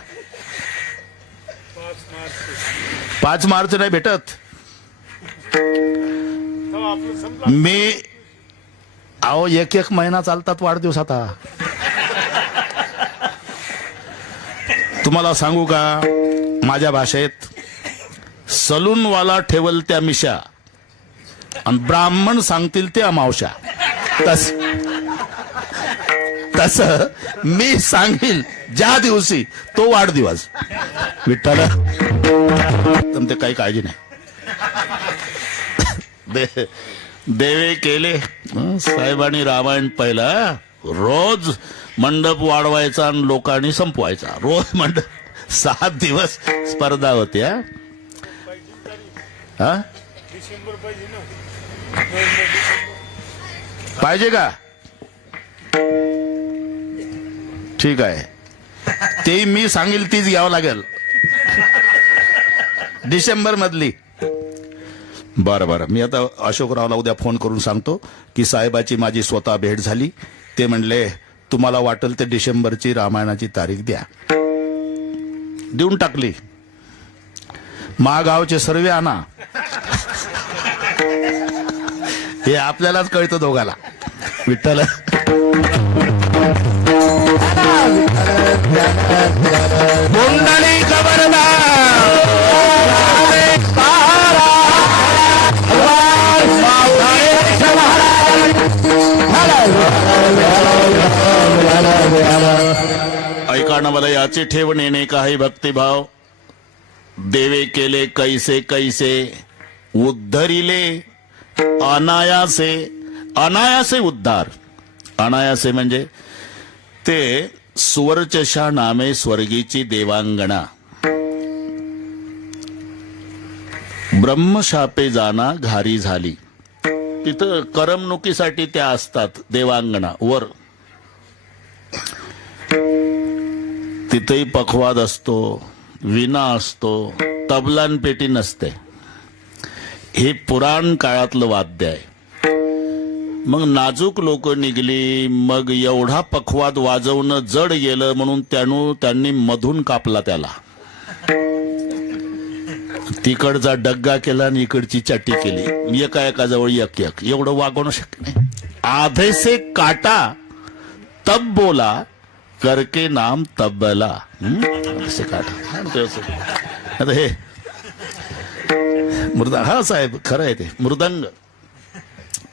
5 मार्च नाही भेटत. मी अहो एक एक महिना चालतात वाढदिवस. आता तुम्हाला सांगू का, माझ्या भाषेत सलूनवाला ठेवल त्या मिशा आणि ब्राह्मण सांगतील ते अमावस्या. तस मी सांगेल ज्या दिवशी तो वाढदिवस. विठ्ठल ते काही काळजी नाही. देवे केले. साहेबांनी रामायण पहिला रोज मंडप वाढवायचा आणि लोकांनी संपवायचा. रोज मंडप 7 दिवस स्पर्धा होत्या. हा पाहिजे का? ठीक आहे, ते मी सांगेल तीच घ्यावं लागेल डिसेंबर मधली. बरं, मी आता अशोकरावला उद्या फोन करून सांगतो की साहेबाची माझी स्वतः भेट झाली. ते म्हणले तुम्हाला वाटेल ते डिसेंबरची रामायणाची तारीख द्या. देऊन टाकली. महागावचे सर्वे आणा. हे आपल्यालाच कळतं दोघाला. विठ्ठल मुंडली ऐकाणं मला याचे ठेव नेणे काही भक्तिभाव. देवे केले कैसे कैसे, उद्धरिले अनायासे. अनायासे उद्धार. अनायासे म्हणजे ते सुवर्चशा नामे स्वर्गीची देवांगणा. ब्रह्मशापे जाना घारी झाली. तिथं करमणुकीसाठी त्या असतात देवांगणा वर. तिथेही पखवाद असतो, विना असतो, तबलान पेटी नसते. हे पुराण काळातलं वाद्य आहे. मग नाजूक लोक निघली, मग एवढा पखवाद वाजवणं जड गेलं म्हणून त्यांनी मधून कापला त्याला. तिकडचा डग्गा केला आणि इकडची चाटी केली. एका जवळ एक एवढं वागवणं शक्य नाही. आधे से काटा तब बोला करके नाम तबला. से काटा आता हे मृदंग. हा साहेब खरं आहे ते मृदंग.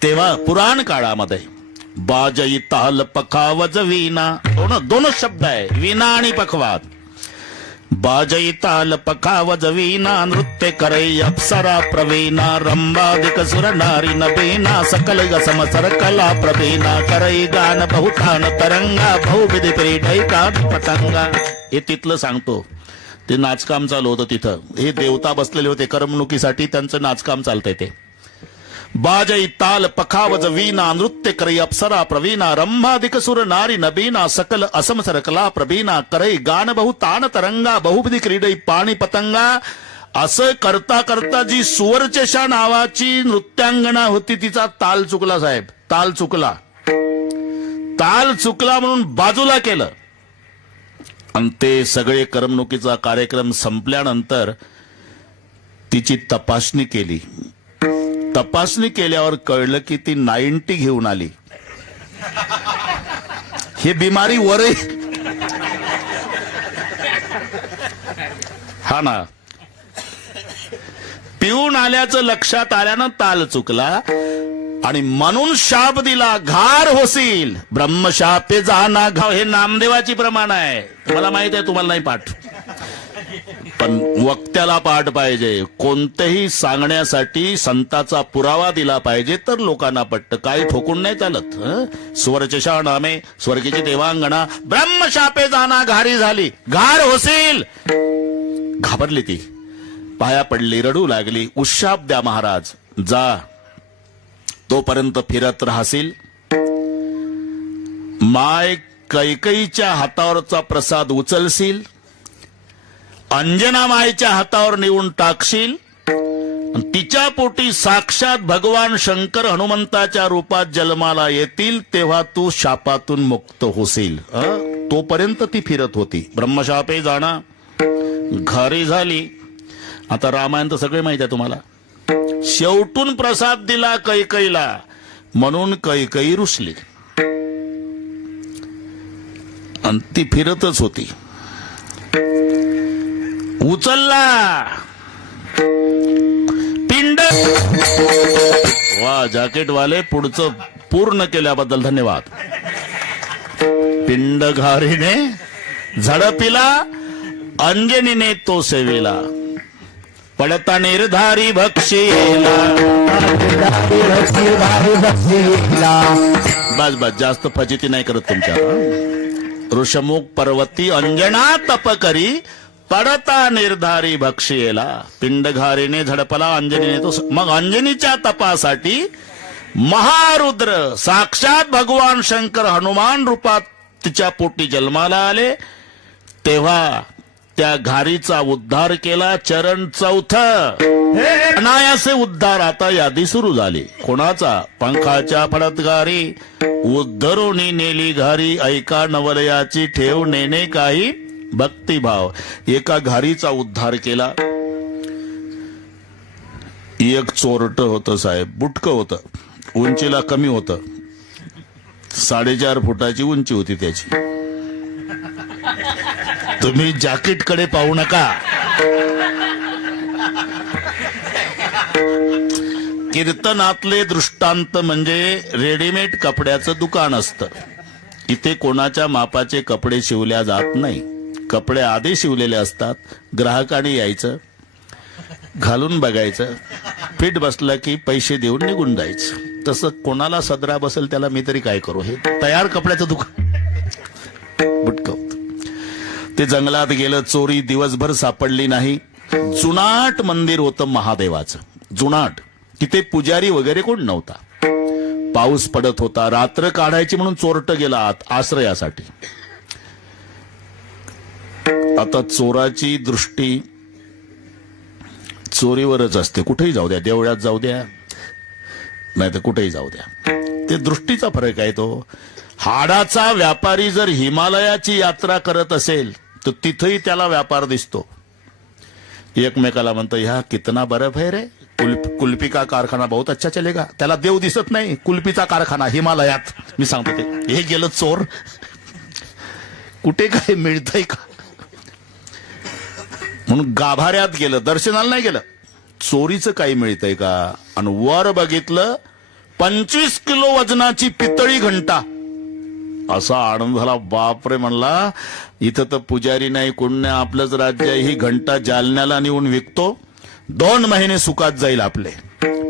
तेव्हा पुराण काळामध्ये बाजई ताल पखावज वीणा, दोनच शब्द आहे, वीणा आणि पखवाद. बाजई ताल पखावज वीणा नृत्य करई अप्सरा प्रवीणा रंबादिक सुर नारी नबीना सकल समसर कला प्रवीणा करई गान बहुतान तरंगा बहुविध पेटैका पतंगा. हे तिथलं सांगतो. ते नाचकाम चालू होतं तिथं. हे देवता बसलेले होते करमणुकीसाठी, त्यांचं नाचकाम चालतंय ते. बाजई ताल पखावज वीणा नृत्य करई अप्सरा प्रवीणा रंभादिक सुर नारी नबीना सकल असमसर कला प्रवीणा करई गान बहु तान तरंगा बहुविधी क्रीडई पाणी पतंगा. असं करता करता जी सुवरचेशा नावाची नृत्यांगणा होती तिचा ताल चुकला साहेब. ताल चुकला म्हणून बाजूला केलं. आणि ते सगळे करमणुकीचा कार्यक्रम संपल्यानंतर तिची तपासणी केली. तपासणी केल्यावर कळलं की ती 90 घेऊन आली. हे बिमारी वरही. हा ना, पिऊन आल्याचं लक्षात आल्यानं ताल चुकला आणि म्हणून शाप दिला, घार होशील ब्रह्मशापे जाना घाव. हे नामदेवाची प्रमाण आहे. मला माहित आहे तुम्हाला नाही पाठ, पण वक्त्याला पाठ पाहिजे. कोणतेही सांगण्यासाठी संताचा पुरावा दिला पाहिजे तर लोकांना पटतं. काही ठोकून नाही चालत. स्वरचेशा नामे स्वर्गीची देवांगणा ब्रह्मशापे जाना घारी झाली, घार होशील. घाबरली ती, पाया पडली, रडू लागली. उशाप द्या महाराज, जा तोपर्यंत फिरत राहशील. माय कैकईच्या हातावरचा प्रसाद उचलशील, अंजना मायच्या हातावर नेऊन टाकशील. तिच्या पोटी साक्षात भगवान शंकर हनुमंताच्या रूपात जन्माला येतील, तेव्हा तू शापातून मुक्त होशील. तोपर्यंत ती फिरत होती. ब्रह्मशापे जाणा घरी झाली. आता रामायण तर सगळे माहित आहे तुम्हाला. शेवटून प्रसाद दिला कैकईला म्हणून कैकई रुसली आणि ती फिरतच होती. उचलला पिंड. वा, जॅकेट वाले पुढचं पूर्ण केल्याबद्दल धन्यवाद. पिंड घारीने झडपिला, अंजनीने तो सेविला. पडता निर्धारी भक्षीला. बस जास्त फजिती नाही करत तुमच्या. ऋषमुख पर्वती अंजना तप करी पडता निर्धारी भक्षीला. पिंडघारीने झडपला, अंजनीने तो. मग अंजनीच्या तपासाठी महारुद्र साक्षात भगवान शंकर हनुमान रूपात तिच्या पोटी जन्माला आले. तेव्हा त्या घारीचा उद्धार केला. चरण 4. अनायासे उद्धार. आता यादी सुरू झाली. कोणाचा? पंखाच्या फडत घारी उद्धरोनी नेली घारी. ऐका नवलयाची ठेव नेणे काही भक्तिभाव. एका घारीचा उद्धार केला. एक चोरट होतं साहेब, बुटकं होतं, उंचीला कमी होतं, 4.5 फुटाची उंची होती त्याची. तुम्ही जॅकेटकडे पाहू नका. कीर्तनातले दृष्टांत म्हणजे रेडीमेड कपड्याचं दुकान असतं. इथे कोणाच्या मापाचे कपडे शिवल्या जात नाही. कपडे आधी शिवलेले असतात. ग्राहकाने यायचं, घालून बघायचं, फिट बसलं की पैसे देऊन निघून जायचं. तसं कोणाला सदरा बसेल त्याला मी तरी काय करू. हे तयार कपड्याचं दुकान बुटकं. ते जंगलात गेलं, चोरी दिवसभर सापडली नाही. जुनाट मंदिर होतं महादेवाचं, जुनाट. तिथे पुजारी वगैरे कोण नव्हता. पाऊस पडत होता, रात्र काढायची म्हणून चोरटं गेला आत आश्रयासाठी. आता चोराची दृष्टी चोरीवरच असते, कुठेही जाऊ द्या, देवळात जाऊ द्या नाही तर कुठेही जाऊ द्या. ते दृष्टीचा फरक आहे तो. हाडाचा व्यापारी जर हिमालयाची यात्रा करत असेल तर तिथेही त्याला व्यापार दिसतो. एकमेकाला म्हणतो ह्या कितना बर्फ है रे, कुल्फी का कारखाना बहुत अच्छा चलेगा. त्याला देव दिसत नाही, कुल्फीचा कारखाना हिमालयात. मी सांगतो ते हे गेलं चोर. कुठे काय मिळतंय का म्हणून गाभाऱ्यात गेलं, दर्शनाला नाही गेलं. चोरीचं काही मिळतंय का. आणि वर बघितलं 25 किलो वजनाची पितळी घंटा. असा आनंद झाला, बापरे म्हणला इथं तर पुजारी नाही, कोण नाही, आपलंच राज्य आहे. ही घंटा जालन्याला नेऊन विकतो, 2 महिने सुखात जाईल आपले.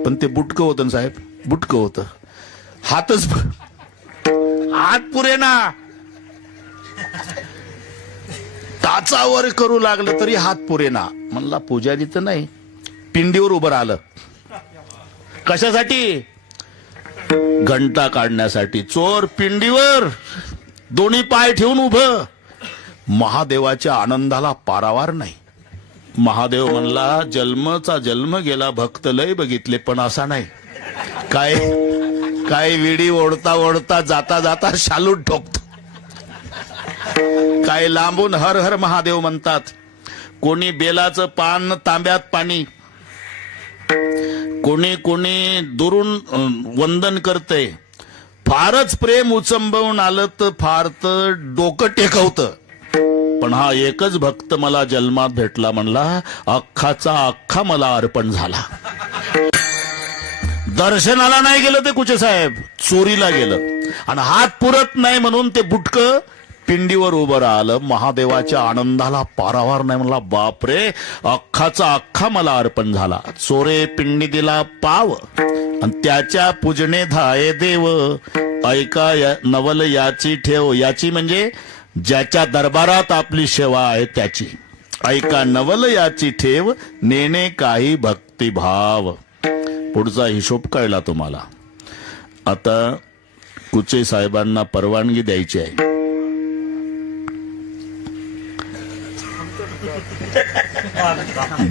पण ते बुटकं होतं ना साहेब, बुटकं होतं. हात पुरे ना, टाचावर करू लागलं तरी हात पुरे ना. म्हणला पुजारी तर नाही, पिंडीवर उभं राहिलं. कशासाठी. घंटा काढण्यासाठी. चोर पिंडीवर दोन्ही पाय ठेवून उभं. महादेवाच्या आनंदाला पारावार नाही. महादेव म्हणला जन्मचा जन्म गेला, भक्त लय बघितले पण असा नाही. काय विडी ओढता ओढता जाता जाता शालूट ठोकतो. काय लांबून हर हर महादेव म्हणतात. कोणी बेलाचं पान तांब्यात पाणी, कोणी दुरून वंदन करते. फारच प्रेम उचंबवून आलं तर फार तर डोकं टेकवतं. पण हा एकच भक्त मला जन्मात भेटला म्हणला, अख्खाचा अख्खा मला अर्पण झाला. दर्शनाला नाही गेलं ते कुचे साहेब, चोरीला गेलं. आणि हात पुरत नाही म्हणून ते बुटकं पिंडीवर उभं राहिलं. महादेवाच्या आनंदाला पारावार नाही म्हणला, बापरे अख्खाचा अख्खा मला अर्पण झाला. चोरे पिंडी दिला पाव आणि त्याच्या पूजने धाये देव. ऐका नवल याची ठेव. याची म्हणजे ज्याच्या दरबारात आपली सेवा आहे त्याची. ऐका नवल याची ठेव, नेणे काही भक्तिभाव. पुढचा हिशोब कळला तुम्हाला. आता कुचे साहेबांना परवानगी द्यायची आहे.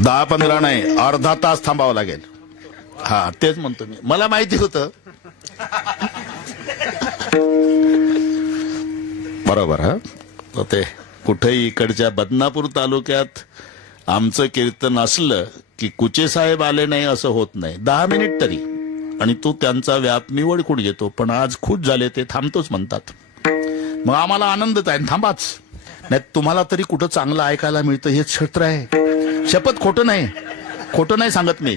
10-15 नाही, अर्धा तास थांबावं लागेल. हा तेच म्हणतो मी, मला माहिती होतं. बरोबर. हा ते कुठेही इकडच्या बदनापूर तालुक्यात आमचं कीर्तन असलं की कुचे साहेब आले नाही असं होत नाही, 10 मिनिट तरी. आणि तो त्यांचा व्याप मी ओळखून घेतो. पण आज खुश झाले ते थांबतोच म्हणतात. मग आम्हाला आनंदच आहे, थांबाच. नाही तुम्हाला तरी कुठं चांगलं ऐकायला मिळतं हेच क्षेत्र आहे. शपथ खोटं नाही सांगत मी.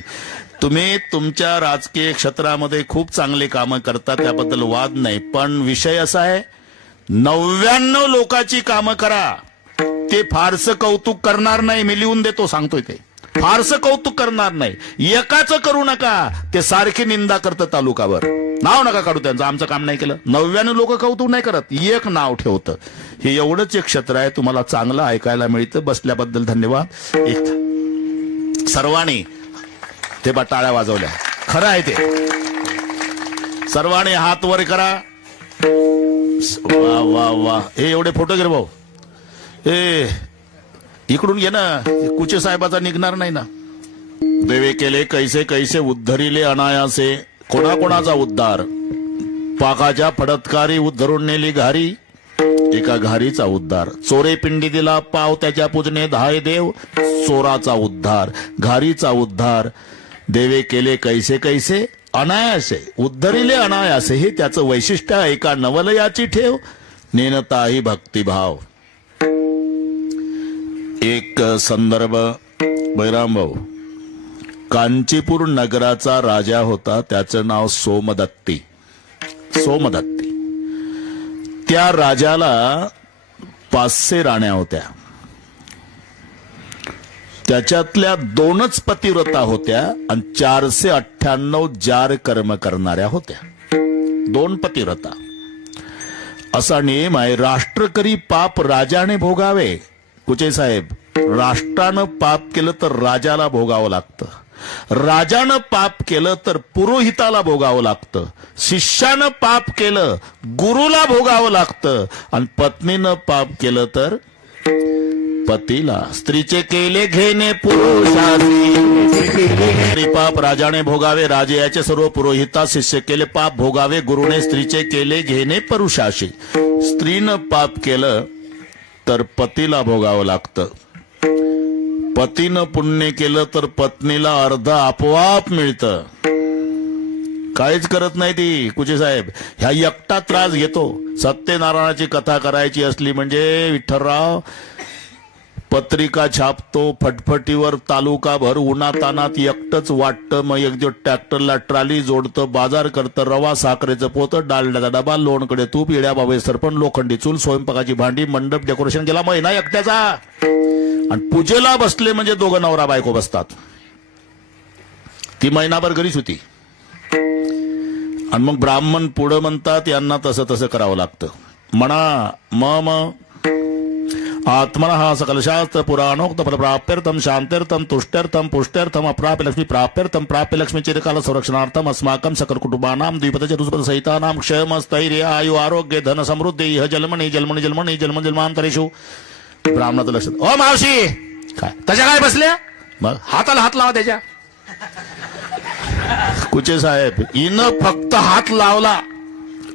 तुम्ही तुमच्या राजकीय क्षेत्रामध्ये खूप चांगले कामं करता, त्याबद्दल वाद नाही. पण विषय असा आहे, 99 लोकांची कामं करा. ते फारसं कौतुक करणार नाही. मी लिहून देतो, सांगतोय ते फारसं कौतुक करणार नाही. एकाचं करू नका, ते सारखी निंदा करतं तालुकावर. नाव नका काढू त्यांचं, आमचं काम नाही केलं. 99 लोक कौतुक नाही करत, एक नाव ठेवतं. हे एवढंच एक क्षेत्र आहे, तुम्हाला चांगलं ऐकायला मिळतं. बसल्याबद्दल धन्यवाद. एक सर्वांनी ते टाळ्या वाजवल्या, खरं आहे ते. सर्वांनी हात वर करा. वा वा वा. हे एवढे फोटो घे भाऊ. इकडून घे ना, कुचे साहेबाचा निघणार नाही ना. देवे केले कैसे कैसे उद्धरिले अनायासे. कोणाकोणाचा उद्धार. पाकाच्या फडतकारी उद्धरून नेली घारी, एका घारीचा उद्धार. चोरे पिंडी दिला पाव, त्याच्या पूजने धाय देव. चोराचा उद्धार, घारीचा उद्धार. देवे केले कैसे कैसे अनायासे, उद्धरिले अनायासे. हे त्याचं वैशिष्ट्य. एका नवलयाची ठेव, नेनताही भक्तिभाव. एक संदर्भ, बैराम भाऊ. कांचीपूर नगराचा राजा होता, त्याचं नाव सोमदत्ती. त्या राजाला 500 राण्या होत्या. त्याच्यातल्या 2च पतिव्रता होत्या आणि 498 जार कर्म करणाऱ्या होत्या. 2 पतिव्रता. असा नियम आहे. राष्ट्र करी पाप राजाने भोगावे. कुचे साहेब, राष्ट्रानं पाप केलं तर राजाला भोगावं लागतं. राजानं पाप केलं तर पुरोहिताला भोगावं लागतं, शिष्यानं पाप केलं गुरुला भोगावं लागतं, आणि पत्नीनं पाप केलं तर पतीला. स्त्रीचे केले घेणे पुरुषासी, पाप राजाने भोगावे, राजयाचे सर्व पुरोहिता. शिष्य केले पाप भोगावे, गुरुने. स्त्रीचे केले घेणे पुरुषाशी. स्त्रीनं पाप केलं तर पतीला भोगावं लागतं, पतीनं पुण्य केलं तर पत्नीला अर्ध आपोआप मिळतं. काहीच करत नाही ती कुचे साहेब, ह्या एकटा त्रास घेतो. सत्यनारायणाची कथा करायची असली म्हणजे विठ्ठलराव पत्रिका छापतो, फटफटीवर तालुकाभर उन्हातानात एकटंच वाटतं. मग एक दिवस ट्रॅक्टरला ट्राली जोडतं, बाजार करतं, रवा साखरेचं पोतं, डालड्याचा डबा, लोणकडे तूप, येड्या बाबे सरपण, लोखंडी चूल, स्वयंपाकाची भांडी, मंडप डेकोरेशन केला महिना एकट्याचा. आणि पूजेला बसले म्हणजे दोघं नवरा बायको बसतात. ती महिनाभर घरीच होती. आणि मग ब्राह्मण पुढं म्हणतात यांना तसं तसं करावं लागतं. म्हणा मम आत्मनः सकलशास्त्र पुराणोक्त फलप्राप्यर्थम शांत्यर्थम तुष्ट्यर्थम पुष्ट्यर्थम अप्राप्य लक्ष्मी प्राप्यर्थम प्राप्य लक्ष्मी चिरकाल संरक्षणार्थम अस्माकं सकल कुटुंबानां द्विपद चतुष्पद सहितानां क्षेम स्थैर्य आयु आरोग्य धन समृद्धी इह जन्मनि जन्मनि जन्मनि जन्म जन्मांतरेषु. ब्राह्मणाचं लक्ष. ओ मावशी काय त्याच्या काय बसल्या, मग हाताला हात लावा त्याच्या. कुचे साहेब हिनं फक्त हात लावला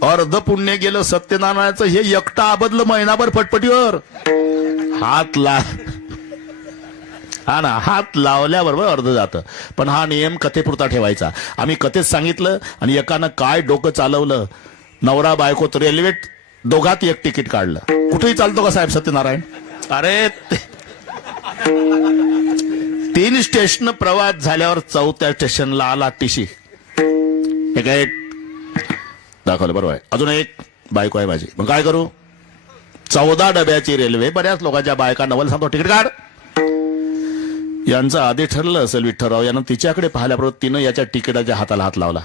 अर्ध पुण्य गेलं. सत्यनारायणाचं हे एकटा आबदलं महिनाभर फटफटीवर. हात हा ना, हात लावल्याबरोबर अर्ध जातं. पण हा नियम कथेपुरता ठेवायचा. आम्ही कथेत सांगितलं आणि एकानं काय डोकं चालवलं. नवरा बायकोत रेल्वेत दोघात एक तिकीट काढलं. कुठेही चालतो का साहेब सत्यनारायण? अरे 3 स्टेशन प्रवास झाल्यावर 4थ्या स्टेशनला आला टीशी. हे काय दाखवलं बरोबर आहे. अजून एक बायको आहे माझी, मग काय करू? 14 डब्याची रेल्वे, बऱ्याच लोकांच्या बायका नवल सांगतो तिकीट काढ. यांचं आधी ठरलं असेल विठ्ठलराव यानं तिच्याकडे पाहिल्याबरोबर तिनं याच्या तिकिटाच्या हाताला हात लावला.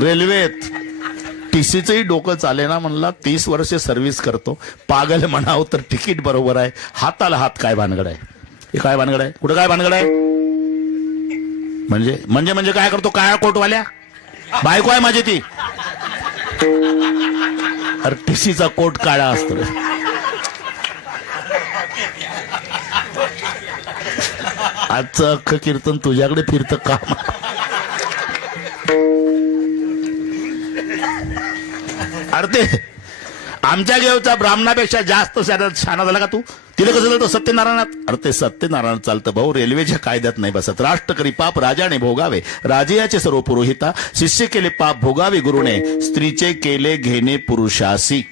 रेल्वेत टीसीचंही डोकं चाले ना, म्हणला 30 वर्षे सर्व्हिस करतो, पागल म्हणावं तर तिकीट बरोबर आहे, हाताला हात काय भानगड आहे? हे काय भानगड आहे? कुठं काय भानगड आहे? म्हणजे म्हणजे म्हणजे काय करतो? काळ्या कोटवाल्या बायको आहे माझी ती. अरे टीसीचा कोट काळा असतो रे. आजचं अख्खं कीर्तन तुझ्याकडे फिरतं का? अरे ते आमच्या गावच्या ब्राह्मणापेक्षा जास्त शाना झाला का तू? तिला कसं चालतं सत्यनारायणात? अरे ते सत्यनारायण चालतं भाऊ, रेल्वेच्या कायद्यात नाही बसत. राष्ट्र करी पाप राजाने भोगावे, राजयाचे सर्व पुरोहिता. शिष्य केले पाप भोगावे गुरुने, स्त्रीचे केले घेणे पुरुषासी.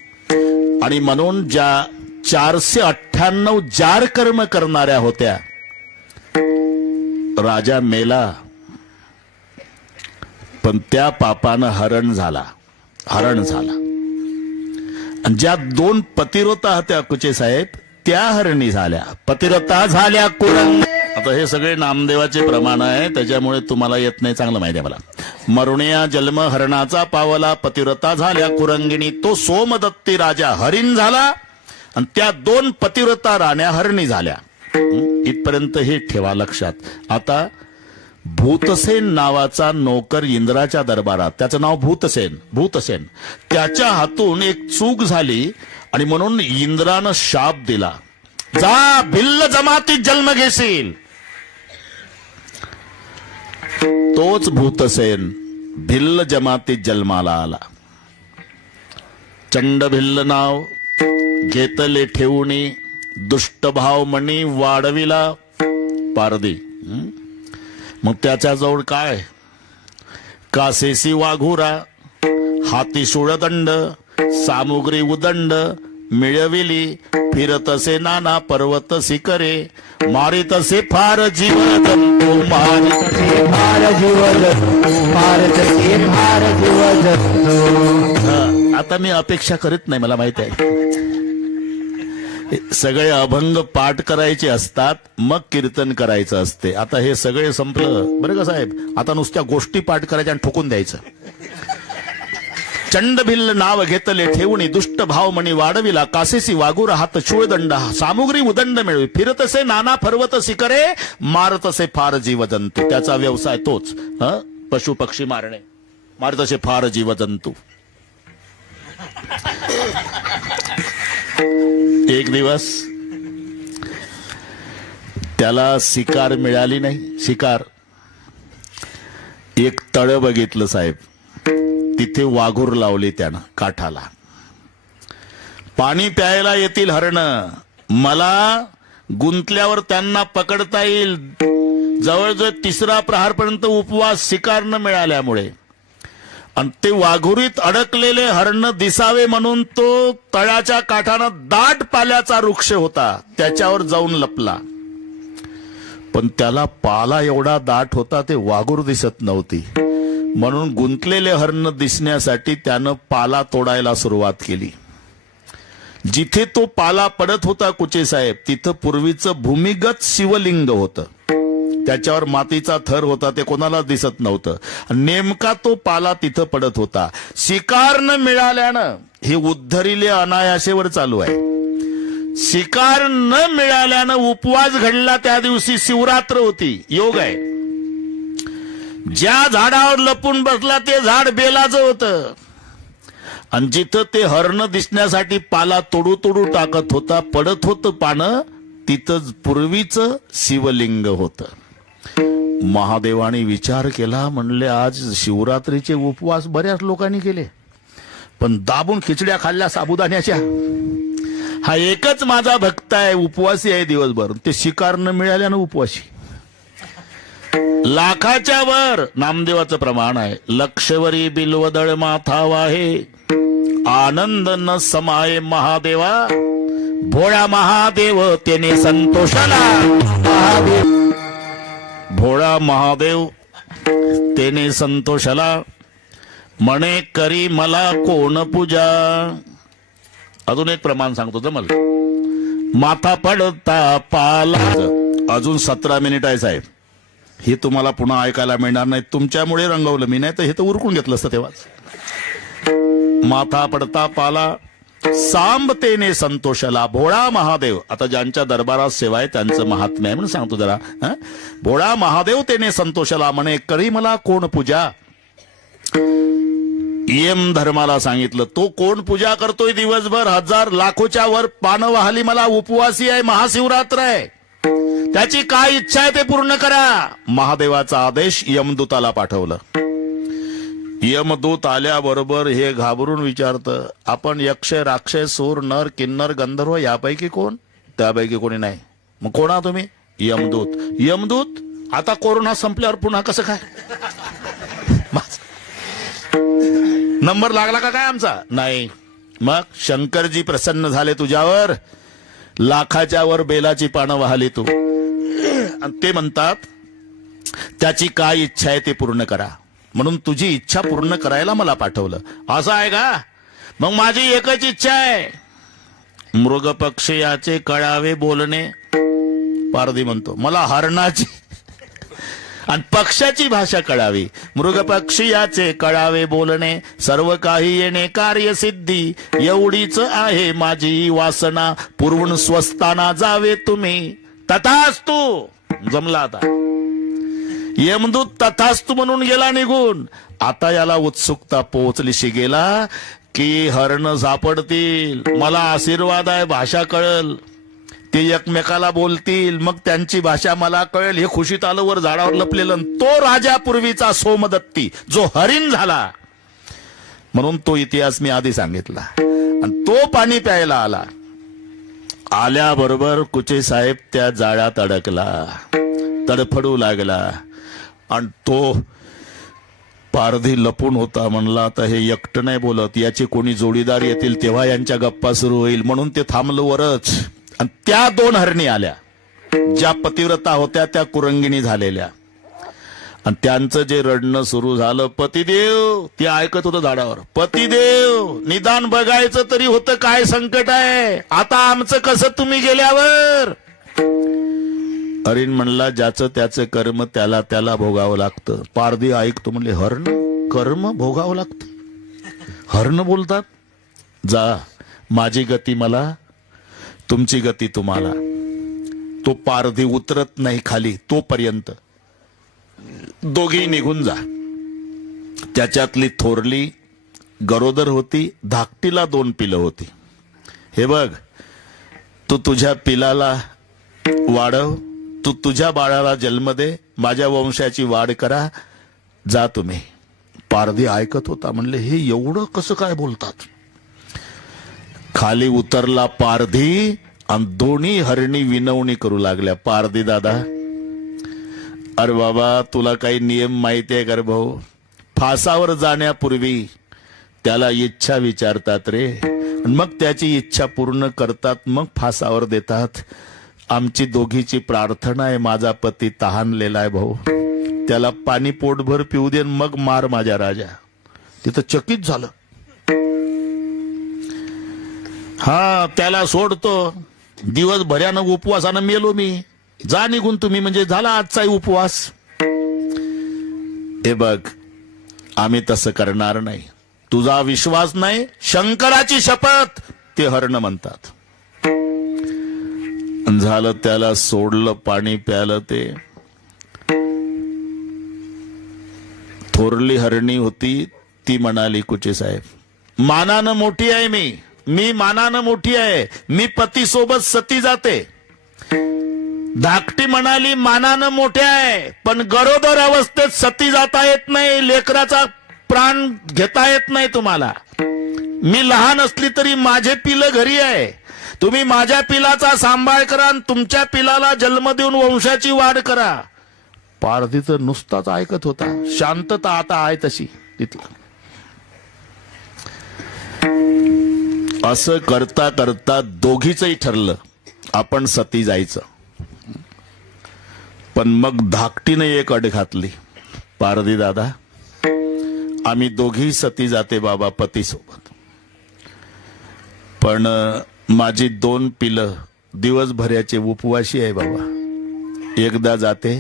आणि म्हणून ज्या 498 जार कर्म करणाऱ्या होत्या, राजा मेला पण त्या पापानं हरण झाला. आणि ज्या 2 पतिव्रता होत्या कुचे साहेब, त्या हरणी झाल्या. पतिव्रता झाल्या कुरंग. आता हे सगळे नामदेवाचे प्रमाण आहे, त्याच्यामुळे तुम्हाला येत नाही, चांगलं माहिती आहे मला. मरुणिया जन्म हरणाचा पावला, पतिव्रता झाल्या कुरंगिणी. तो सोमदत्ती राजा हरिण झाला आणि त्या 2 पतिव्रता राण्या हरणी झाल्या. इथपर्यंत हे ठेवा लक्षात. आता भूतसेन नावाचा नोकर इंद्राच्या दरबारात, त्याचं नाव भूतसेन, त्याच्या हातून एक चूक झाली आणि म्हणून इंद्रानं शाप दिला, जा भिल्ल जमातीत जन्म घेशील. तोच भूतसेन भिल्ल जमातीत जन्माला आला. चंड भिल्ल नाव घेतले ठेवणी, दुष्टभाव मणी वाढविला पारदी. मग त्याच्याजवळ काय? कासेसी वाघुरा, हाती सुळदंड, सामुग्री उदंड मिळविली. फिरतसे नाना पर्वत शिखरे, मारितसे फार जीवजंतू, मारितसे फार जीवजंतू, मारितसे फार जीवजंतू. आता मी अपेक्षा करीत नाही, मला माहित आहे सगळे अभंग पाठ करायचे असतात, मग कीर्तन करायचं असते. आता हे सगळे संपलं बरं का साहेब. आता नुसत्या गोष्टी पाठ करायच्या आणि ठोकून द्यायचं. चंडभिल्ल नाव घेतले ठेवणी दुष्ट भाव मणी वाढविला कासेसी वागू राहत शूळदंड सामुग्री उदंड मिळवी फिरतसे नाना पर्वत शिखरे मारतसे फार जीवजंतू. त्याचा व्यवसाय तोच, पशु पक्षी मारणे, मारतसे फार जीवजंतू. एक दिवस त्याला शिकार मिळाली नाही. शिकार, एक तळ बघितलं साहेब, तिथे वाघूर लावली त्यानं काठाला. पाणी प्यायला येतील हरण, मला गुंतल्यावर त्यांना पकडता येईल. जवळजवळ तिसरा प्रहारपर्यंत उपवास शिकार न मिळाल्यामुळे, आणि ते वाघुरीत अडकलेले हरण दिसावे म्हणून तो तळ्याच्या काठानं दाट पाल्याचा वृक्ष होता, त्याच्यावर जाऊन लपला. पण त्याला पाला एवढा दाट होता ते वाघूर दिसत नव्हती. म्हणून गुंतलेले हरण दिसण्यासाठी त्यानं पाला तोडायला सुरुवात केली. जिथे तो पाला पडत होता कुचे साहेब, तिथं पूर्वीचं भूमिगत शिवलिंग होतं. त्याच्यावर मातीचा थर होता, ते कोणाला दिसत नव्हतं. नेमका तो पाला तिथं पडत होता. शिकार न मिळाल्यानं हे उद्धरिले अनायासेवर चालू आहे. शिकार न मिळाल्यानं उपवास घडला. त्या दिवशी शिवरात्र होती, योग आहे. ज्या झाडावर लपून बसला ते झाड बेलाचं होतं, आणि जिथं ते हरण दिसण्यासाठी पाला तोडू तोडू टाकत होता, पडत होतं पानं, तिथं पूर्वीचं शिवलिंग होतं. महादेवाने विचार केला, म्हणले आज शिवरात्रीचे उपवास बऱ्याच लोकांनी केले, पण दाबून खिचड्या खाल्ल्या साबुदाण्याच्या. हा एकच माझा भक्त आहे, उपवासी आहे दिवसभर. ते शिकार न मिळाल्यानं उपवासी. लाखाच्या वर नामदेवाचं प्रमाण आहे. लक्षवरी बिल्वदळ माथा वाहे, आनंद न समाये महादेवा. भोळा महादेव त्याने संतोषाला. भोळा महादेव त्याने संतोषाला, म्हणे करी मला कोण पूजा. अजून एक प्रमाण सांगतो जमल. माथा पडता पाला. अजून 17 मिनिट आहे साहेब, हे तुम्हाला पुन्हा ऐकायला मिळणार नाही. तुमच्यामुळे रंगवलं मी, नाही तर हे तर उरकून घेतलं असतं तेव्हाच. माथा पडता पाला, सांबतेने संतोषाला. भोळा महादेव, आता ज्यांच्या दरबारात सेवा आहे त्यांचं महात्म्य आहे म्हणून सांगतो जरा. भोळा महादेव तेने संतोषाला, म्हणे करी मला कोण पूजा. यम धर्माला सांगितलं, तो कोण पूजा करतोय दिवसभर, हजार लाखोच्या वर पानं वाहली, मला उपवासी आहे, महाशिवरात्र आहे, त्याची काय इच्छा आहे ते पूर्ण करा. महादेवाचा आदेश यमदूताला पाठवलं. यमदूत आल्याबरोबर हे घाबरून विचारतं, आपण यक्ष राक्षस सूर नर किन्नर गंधर्व यापैकी कोण. त्यापैकी कोणी नाही. मग कोण आहात तुम्ही. यमदूत. यमदूत, आता कोरोना संपल्यावर पुन्हा कसं काय. नंबर लागला का काय आमचा. नाही. मग शंकरजी प्रसन्न झाले तुझ्यावर, लाखाच्या वर बेलाची पानं वाहली तू. आणि ते म्हणतात त्याची काय इच्छा आहे ते पूर्ण करा, म्हणून तुझी इच्छा पूर्ण करायला मला पाठवलं. असं आहे का. मग माझी एकच इच्छा आहे, मृग पक्षी याचे कळावे बोलणे. पारधी म्हणतो मला हरणाची आणि पक्षाची भाषा कळावी. मृग पक्षी याचे कळावे बोलणे, सर्व काही येणे कार्यसिद्धी. एवढीच आहे माझी वासना, पूर्ण स्वस्थाना जावे तुम्ही. तथास्तु. जमला आता. यमदूत तथास्तु म्हणून गेला निघून. आता याला उत्सुकता पोहोचली शिगेला की हरण सापडतील, मला आशीर्वाद आहे, भाषा कळल, ते एकमेकाला बोलतील, मग त्यांची भाषा मला कळेल. हे खुशीत आलं वर झाडावर लपलेलं. तो राजा पूर्वीचा सोमदत्ती जो हरिण झाला, म्हणून तो इतिहास मी आधी सांगितला. आणि तो पाणी प्यायला आला. आल्याबरोबर कुचे साहेब त्या जाळ्यात अडकला, तडफडू लागला. आणि तो पारधी लपून होता. म्हणला आता हे एकटं नाही बोलत, याचे कोणी जोडीदार येतील तेव्हा यांच्या गप्पा सुरू होईल, म्हणून ते थांबलं वरच. आणि त्या 2 हरणी आल्या, ज्या पतिव्रता होत्या त्या कुरंगिणी झालेल्या. आणि त्यांचं जे रडणं सुरू झालं, पतिदेव. ते ऐकत होतं झाडावर. पतिदेव निदान बघायचं तरी होतं, काय संकट आहे, आता आमचं कसं तुम्ही गेल्यावर. हरिण म्हणला ज्याचं त्याचं कर्म त्याला त्याला भोगावं लागतं. पारधी ऐकतो म्हणले, हरण कर्म भोगावं लागतं. हरण बोलतात. जा, माझी गती मला, तुमची गती तुम्हाला. तो पारधी उतरत नाही खाली तोपर्यंत दोघी निघून जा. त्याच्यातली थोरली गरोदर होती, धाकटीला 2 पिलं होती. हे बघ, तू तुझ्या पिलाला वाढव, तू तुझ्या बाळाला जन्म दे, माझ्या वंशाची वाढ करा, जा तुम्ही. पारधी ऐकत होता, म्हणले हे एवढं कसं काय बोलतात. खाली उतरला पारधी आणि दोन्ही हरणी विनवणी करू लागल्या. पारधी दादा, अरे बाबा, तुला काही नियम माहिती आहे का रे भाऊ? फासावर जाण्यापूर्वी त्याला इच्छा विचारतात रे, मग त्याची इच्छा पूर्ण करतात, मग फासावर देतात. आमची दोघीची प्रार्थना आहे, माझा पती तहानलेला आहे भाऊ, त्याला पाणी पोटभर पिऊ दे, मग मार माझ्या राजा. तिथं चकित झालं. हा, त्याला सोडतो, दिवसभरानं उपवासानं मेलो मी, जा निघून तुम्ही, म्हणजे झाला आजचाही उपवास. हे बघ, आम्ही तसं करणार नाही. तुझा विश्वास नाही, शंकराची शपथ, ते हरण म्हणतात. झालं, त्याला सोडलं, पाणी प्यालं. ते थोरली हरणी होती, ती म्हणाली, कुचे साहेब, मानानं मोठी आहे मी मानानं मोठी आहे, मी पतीसोबत सती जाते. धाकटी म्हणाली, मानानं मोठे आहे, पण गरोदर अवस्थेत सती जाता येत नाही, लेकराचा प्राण घेता येत नाही तुम्हाला. मी लहान असली तरी माझे पिलं घरी आहे, तुम्ही माझ्या पिलाचा सांभाळ करा आणि तुमच्या पिलाला जन्म देऊन वंशाची वाढ करा. पारधी तर नुसताच ऐकत होता. शांतता आता आहे तशी तिथला. असं करता करता दोघीचंही ठरलं आपण सती जायचं. पण मग धाकटीने एक अट घातली, पारधी दादा, आम्ही दोघी सती जाते बाबा पतीसोबत, पण माझी 2 पिलं दिवसभराचे उपवाशी आहे बाबा. एकदा जाते,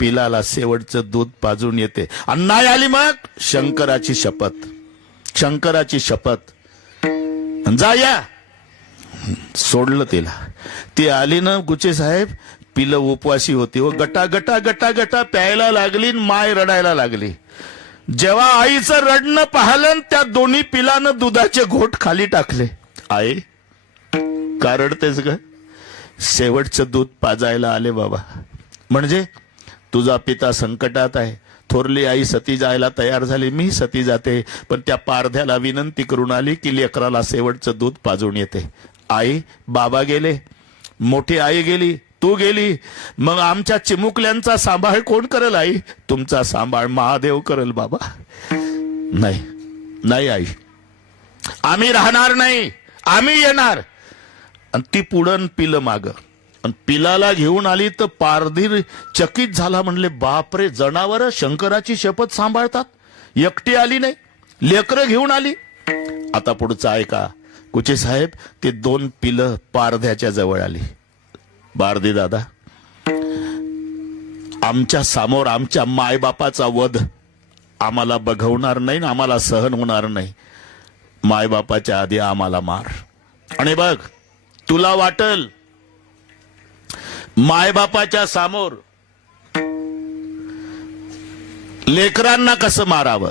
पिलाला शेवटचं दूध पाजून येते, आणि नाही आली मग शंकराची शपथ, शंकराची शपथ, जा या. सोडलं तिला. ती आली ना गुचे साहेब, पिलं उपवाशी होती, व गटा गटा गटा गटा प्यायला लागली, माय रडायला लागली. जेव्हा आईचं रडणं पाहिलं, त्या दोन्ही पिलानं दुधाचे घोट खाली टाकले. आई, का रडतेस ग? शेवटचं दूध पाजायला आले बाबा. म्हणजे तुझा पिता संकटात आहे. थोरली आई सती जायला तयार झाली, मी सती जाते, पण त्या पारध्याला विनंती करून आली की लेकराला शेवटचं दूध पाजून येते. आई, बाबा गेले, मोठी आई गेली, तू गेली, मग आमच्या चिमुकल्यांचा सांभाळ कोण करेल आई? तुमचा सांभाळ महादेव करेल बाबा. नाही नाही आई, आम्ही राहणार नाही, आम्ही येणार. आणि ती पुढं पिलं माग, आणि पिलाला घेऊन आली तर पारधी चकित झाला. म्हणले, बापरे, जनावर शंकराची शपथ सांभाळतात, एकटी आली नाही, लेकरं घेऊन आली. आता पुढचं ऐका कुचे साहेब. ते 2 पिलं पारध्याच्या जवळ आली. पारधी दादा, आमच्या समोर आमच्या मायबापाचा वध आम्हाला बघवणार नाही, आम्हाला सहन होणार नाही. मायबापाच्या आधी आम्हाला मार. आणि बघ, तुला वाटल मायबापाच्या समोर लेकरांना कसं मारावं.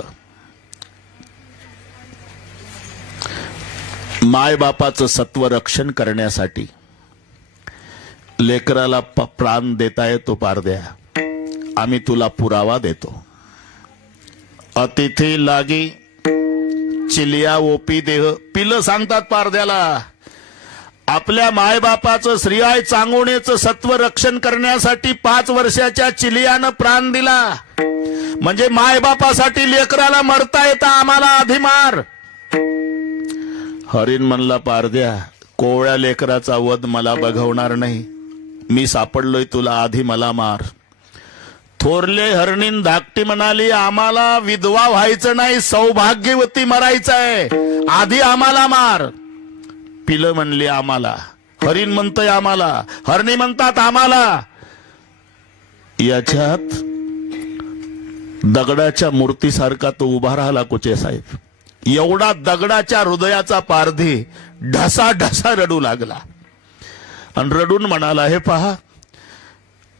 मायबापाचं सत्व रक्षण करण्यासाठी लेकराला प्राण देता येतो पारद्या. आम्ही तुला पुरावा देतो. अतिथी लागी चिलिया ओपी देह. पिलं सांगतात पारद्याला, आपल्या मायबापाचं श्रीआय चांगोणेचं सत्व रक्षण करण्यासाठी 5 वर्षाच्या चिलियानं प्राण दिला. म्हणजे मायबापासाठी लेकराला मरता येता, आम्हाला आधी मार. हरीण म्हणला, पारद्या, कोवळ्या लेकराचा वध मला बघवणार नाही, मी सापडलोय तुला, आधी मला मार. थोरले हरणीन धाकटी म्हणाली, आम्हाला विधवा व्हायचं नाही, सौभाग्यवती मरायचं आहे, आधी आम्हाला मार. पिलं म्हणली, आम्हाला. हरीण म्हणतंय आम्हाला, हरणी म्हणतात आम्हाला. याच्यात दगडाच्या मूर्तीसारखा तो उभा राहिला कुचे साहेब. एवढा दगडाच्या हृदयाचा पारधी ढसा ढसा रडू लागला आणि रडून म्हणाला, हे पहा,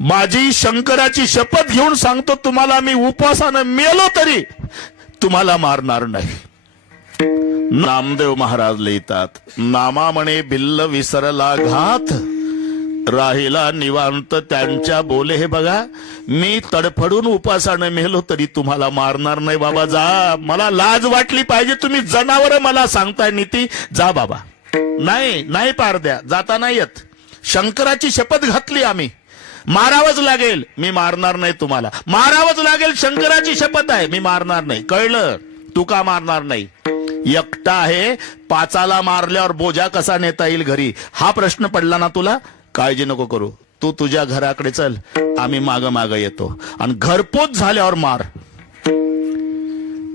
माझी शंकराची शपथ घेऊन सांगतो तुम्हाला, मी उपवासानं मेलो तरी तुम्हाला मारणार नाही. नामदेव महाराज लिहितात, नामा म्हणे भिल्ल विसरला घात, राहिला निवांत त्यांच्या बोले. हे बघा, मी तडफडून उपासानं मेलो तरी तुम्हाला मारणार नाही बाबा, जा. मला लाज वाटली पाहिजे, तुम्ही जनावर मला सांगताय नीती, जा बाबा. नाही नाही पार द्या, जाता नाही येत. शंकराची शपथ घातली आम्ही, मारावंच लागेल. मी मारणार नाही तुम्हाला, मारावंच लागेल. शंकराची शपथ आहे, मी मारणार नाही. कळलं? तू का मारणार नाही? एकटा आहे, पाचाला मारल्यावर बोजा कसा नेता येईल घरी, हा प्रश्न पडला ना तुला? काळजी नको करू, तू तुझ्या घराकडे चल, आम्ही माग माग येतो आणि घरपोच झाल्यावर मार.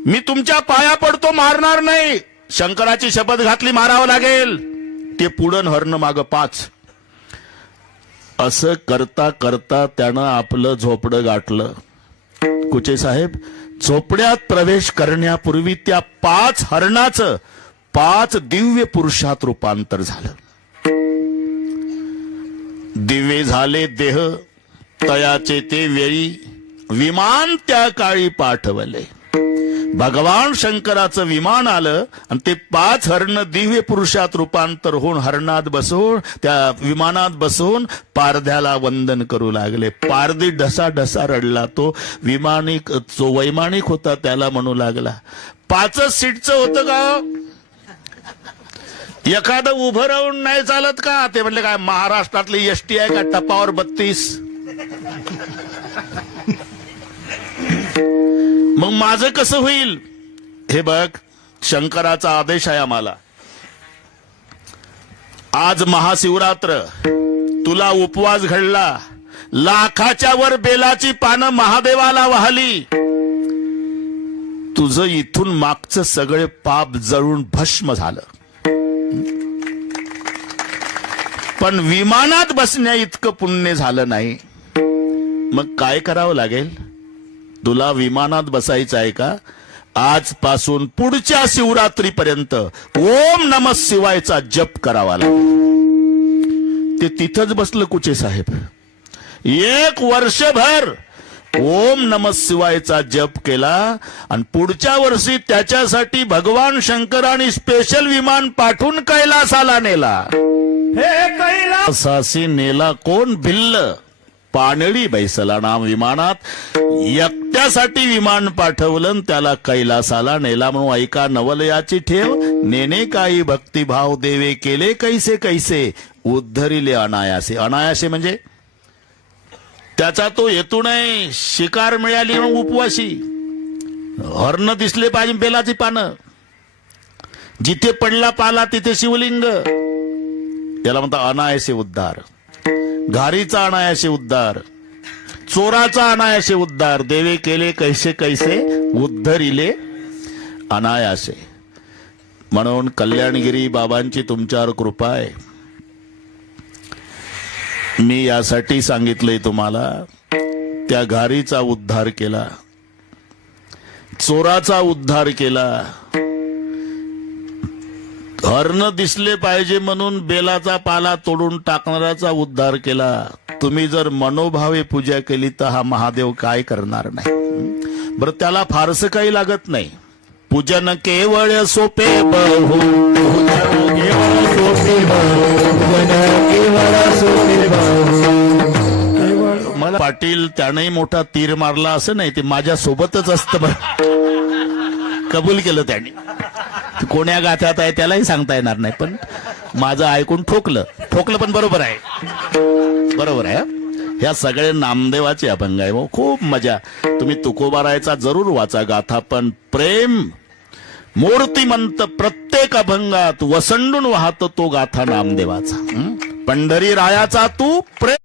मी तुमच्या पाया पडतो, मारणार नाही. शंकराची शपथ घातली, मारावं लागेल. ते पुढं हरण माग पाच. असं करता करता त्यानं आपलं झोपडं गाठलं. कुचे साहेब, झोपड्यात प्रवेश करण्यापूर्वी त्या 5 हरणाचं 5 दिव्य पुरुषात रूपांतर झालं. दिव्य झाले देह तयाचे ते वेळी, विमान त्या काळी पाठवले. भगवान शंकराचं विमान आलं आणि ते 5 हरण दिव्य पुरुषात रूपांतर होऊन हरणात बसवून, त्या विमानात बसवून पारध्याला वंदन करू लागले. पारधी ढसा ढसा रडला. तो विमानिक, जो वैमानिक होता त्याला म्हणू लागला, 5च सीटचं होतं का? एखादं उभं राहून नाही चालत का? ते म्हणले, काय महाराष्ट्रातली एसटी आहे का टपावर 32? मग माझं कसं होईल? हे बघ, शंकराचा आदेश आहे आम्हाला. आज महाशिवरात्र, तुला उपवास घडला, लाखाच्या वर बेलाची पानं महादेवाला वाहली, तुझं इथून मागचं सगळे पाप जळून भस्म झालं. पण विमानात बसण्या इतकं पुण्य झालं नाही. मग काय करावं लागेल? तुला विमानात बसायचं आहे का? आजपासून पुढच्या शिवरात्रीपर्यंत ओम नमः शिवायचा जप करावा लागेल. ते तिथंच बसलं कुचे साहेब. 1 वर्षभर ओम नमः शिवायचा जप केला आणि पुढच्या वर्षी त्याच्यासाठी भगवान शंकराने स्पेशल विमान पाठवून कैलासाला नेला. हे कैलासासी नेला कोण? भिल्ल पानळी बैसला नाम विमानात. एकट्यासाठी विमान पाठवलं, त्याला कैलासाला नेला. म्हणून ऐका नवलयाची ठेव, नेने काही भक्तिभाव देवे केले कैसे कैसे, उद्धरिले अनायासे. अनायासे म्हणजे त्याचा तो हेतू नाही. शिकार मिळाली म्हणून उपवासी, हरण दिसले पाहिजे बेलाची पानं, जिथे पडला पाला तिथे शिवलिंग, त्याला म्हणतात अनायासे उद्धार. घारीचा अनायासे उद्धार, चोराचा अनायासे उद्धार. देवे केले कैसे कैसे, उद्धरिले अनायासे. म्हणून कल्याणगिरी बाबांची तुमच्यावर कृपा आहे. मी यासाठी सांगितलंय तुम्हाला, त्या घारीचा उद्धार केला, चोराचा उद्धार केला, हरण दिसले पाहिजे म्हणून बेलाचा पाला तोडून टाकणाराचा उद्धार केला. तुम्ही जर मनोभावे पूजा केली तर हा महादेव काय करणार नाही. बरं, त्याला फारसं काही लागत नाही. पूजन केवळ सोपे बहु, मला पाटील त्यानेही मोठा तीर मारला असं नाही, ते माझ्या सोबतच असतं. कबूल केलं त्याने. कोण्या गाथ्यात आहे त्यालाही सांगता येणार नाही, पण माझं ऐकून ठोकलं पण बरोबर आहे. बरोबर आहे. ह्या सगळे नामदेवाचे अभंग आहे. खूप मजा. तुम्ही तुकोबारायचा जरूर वाचा गाथा, पण प्रेम मूर्तिमंत प्रत्येक अभंगात वसंडून वाहतो तो गाथा नामदेवाचा. पंढरी रायाचा तू प्रेम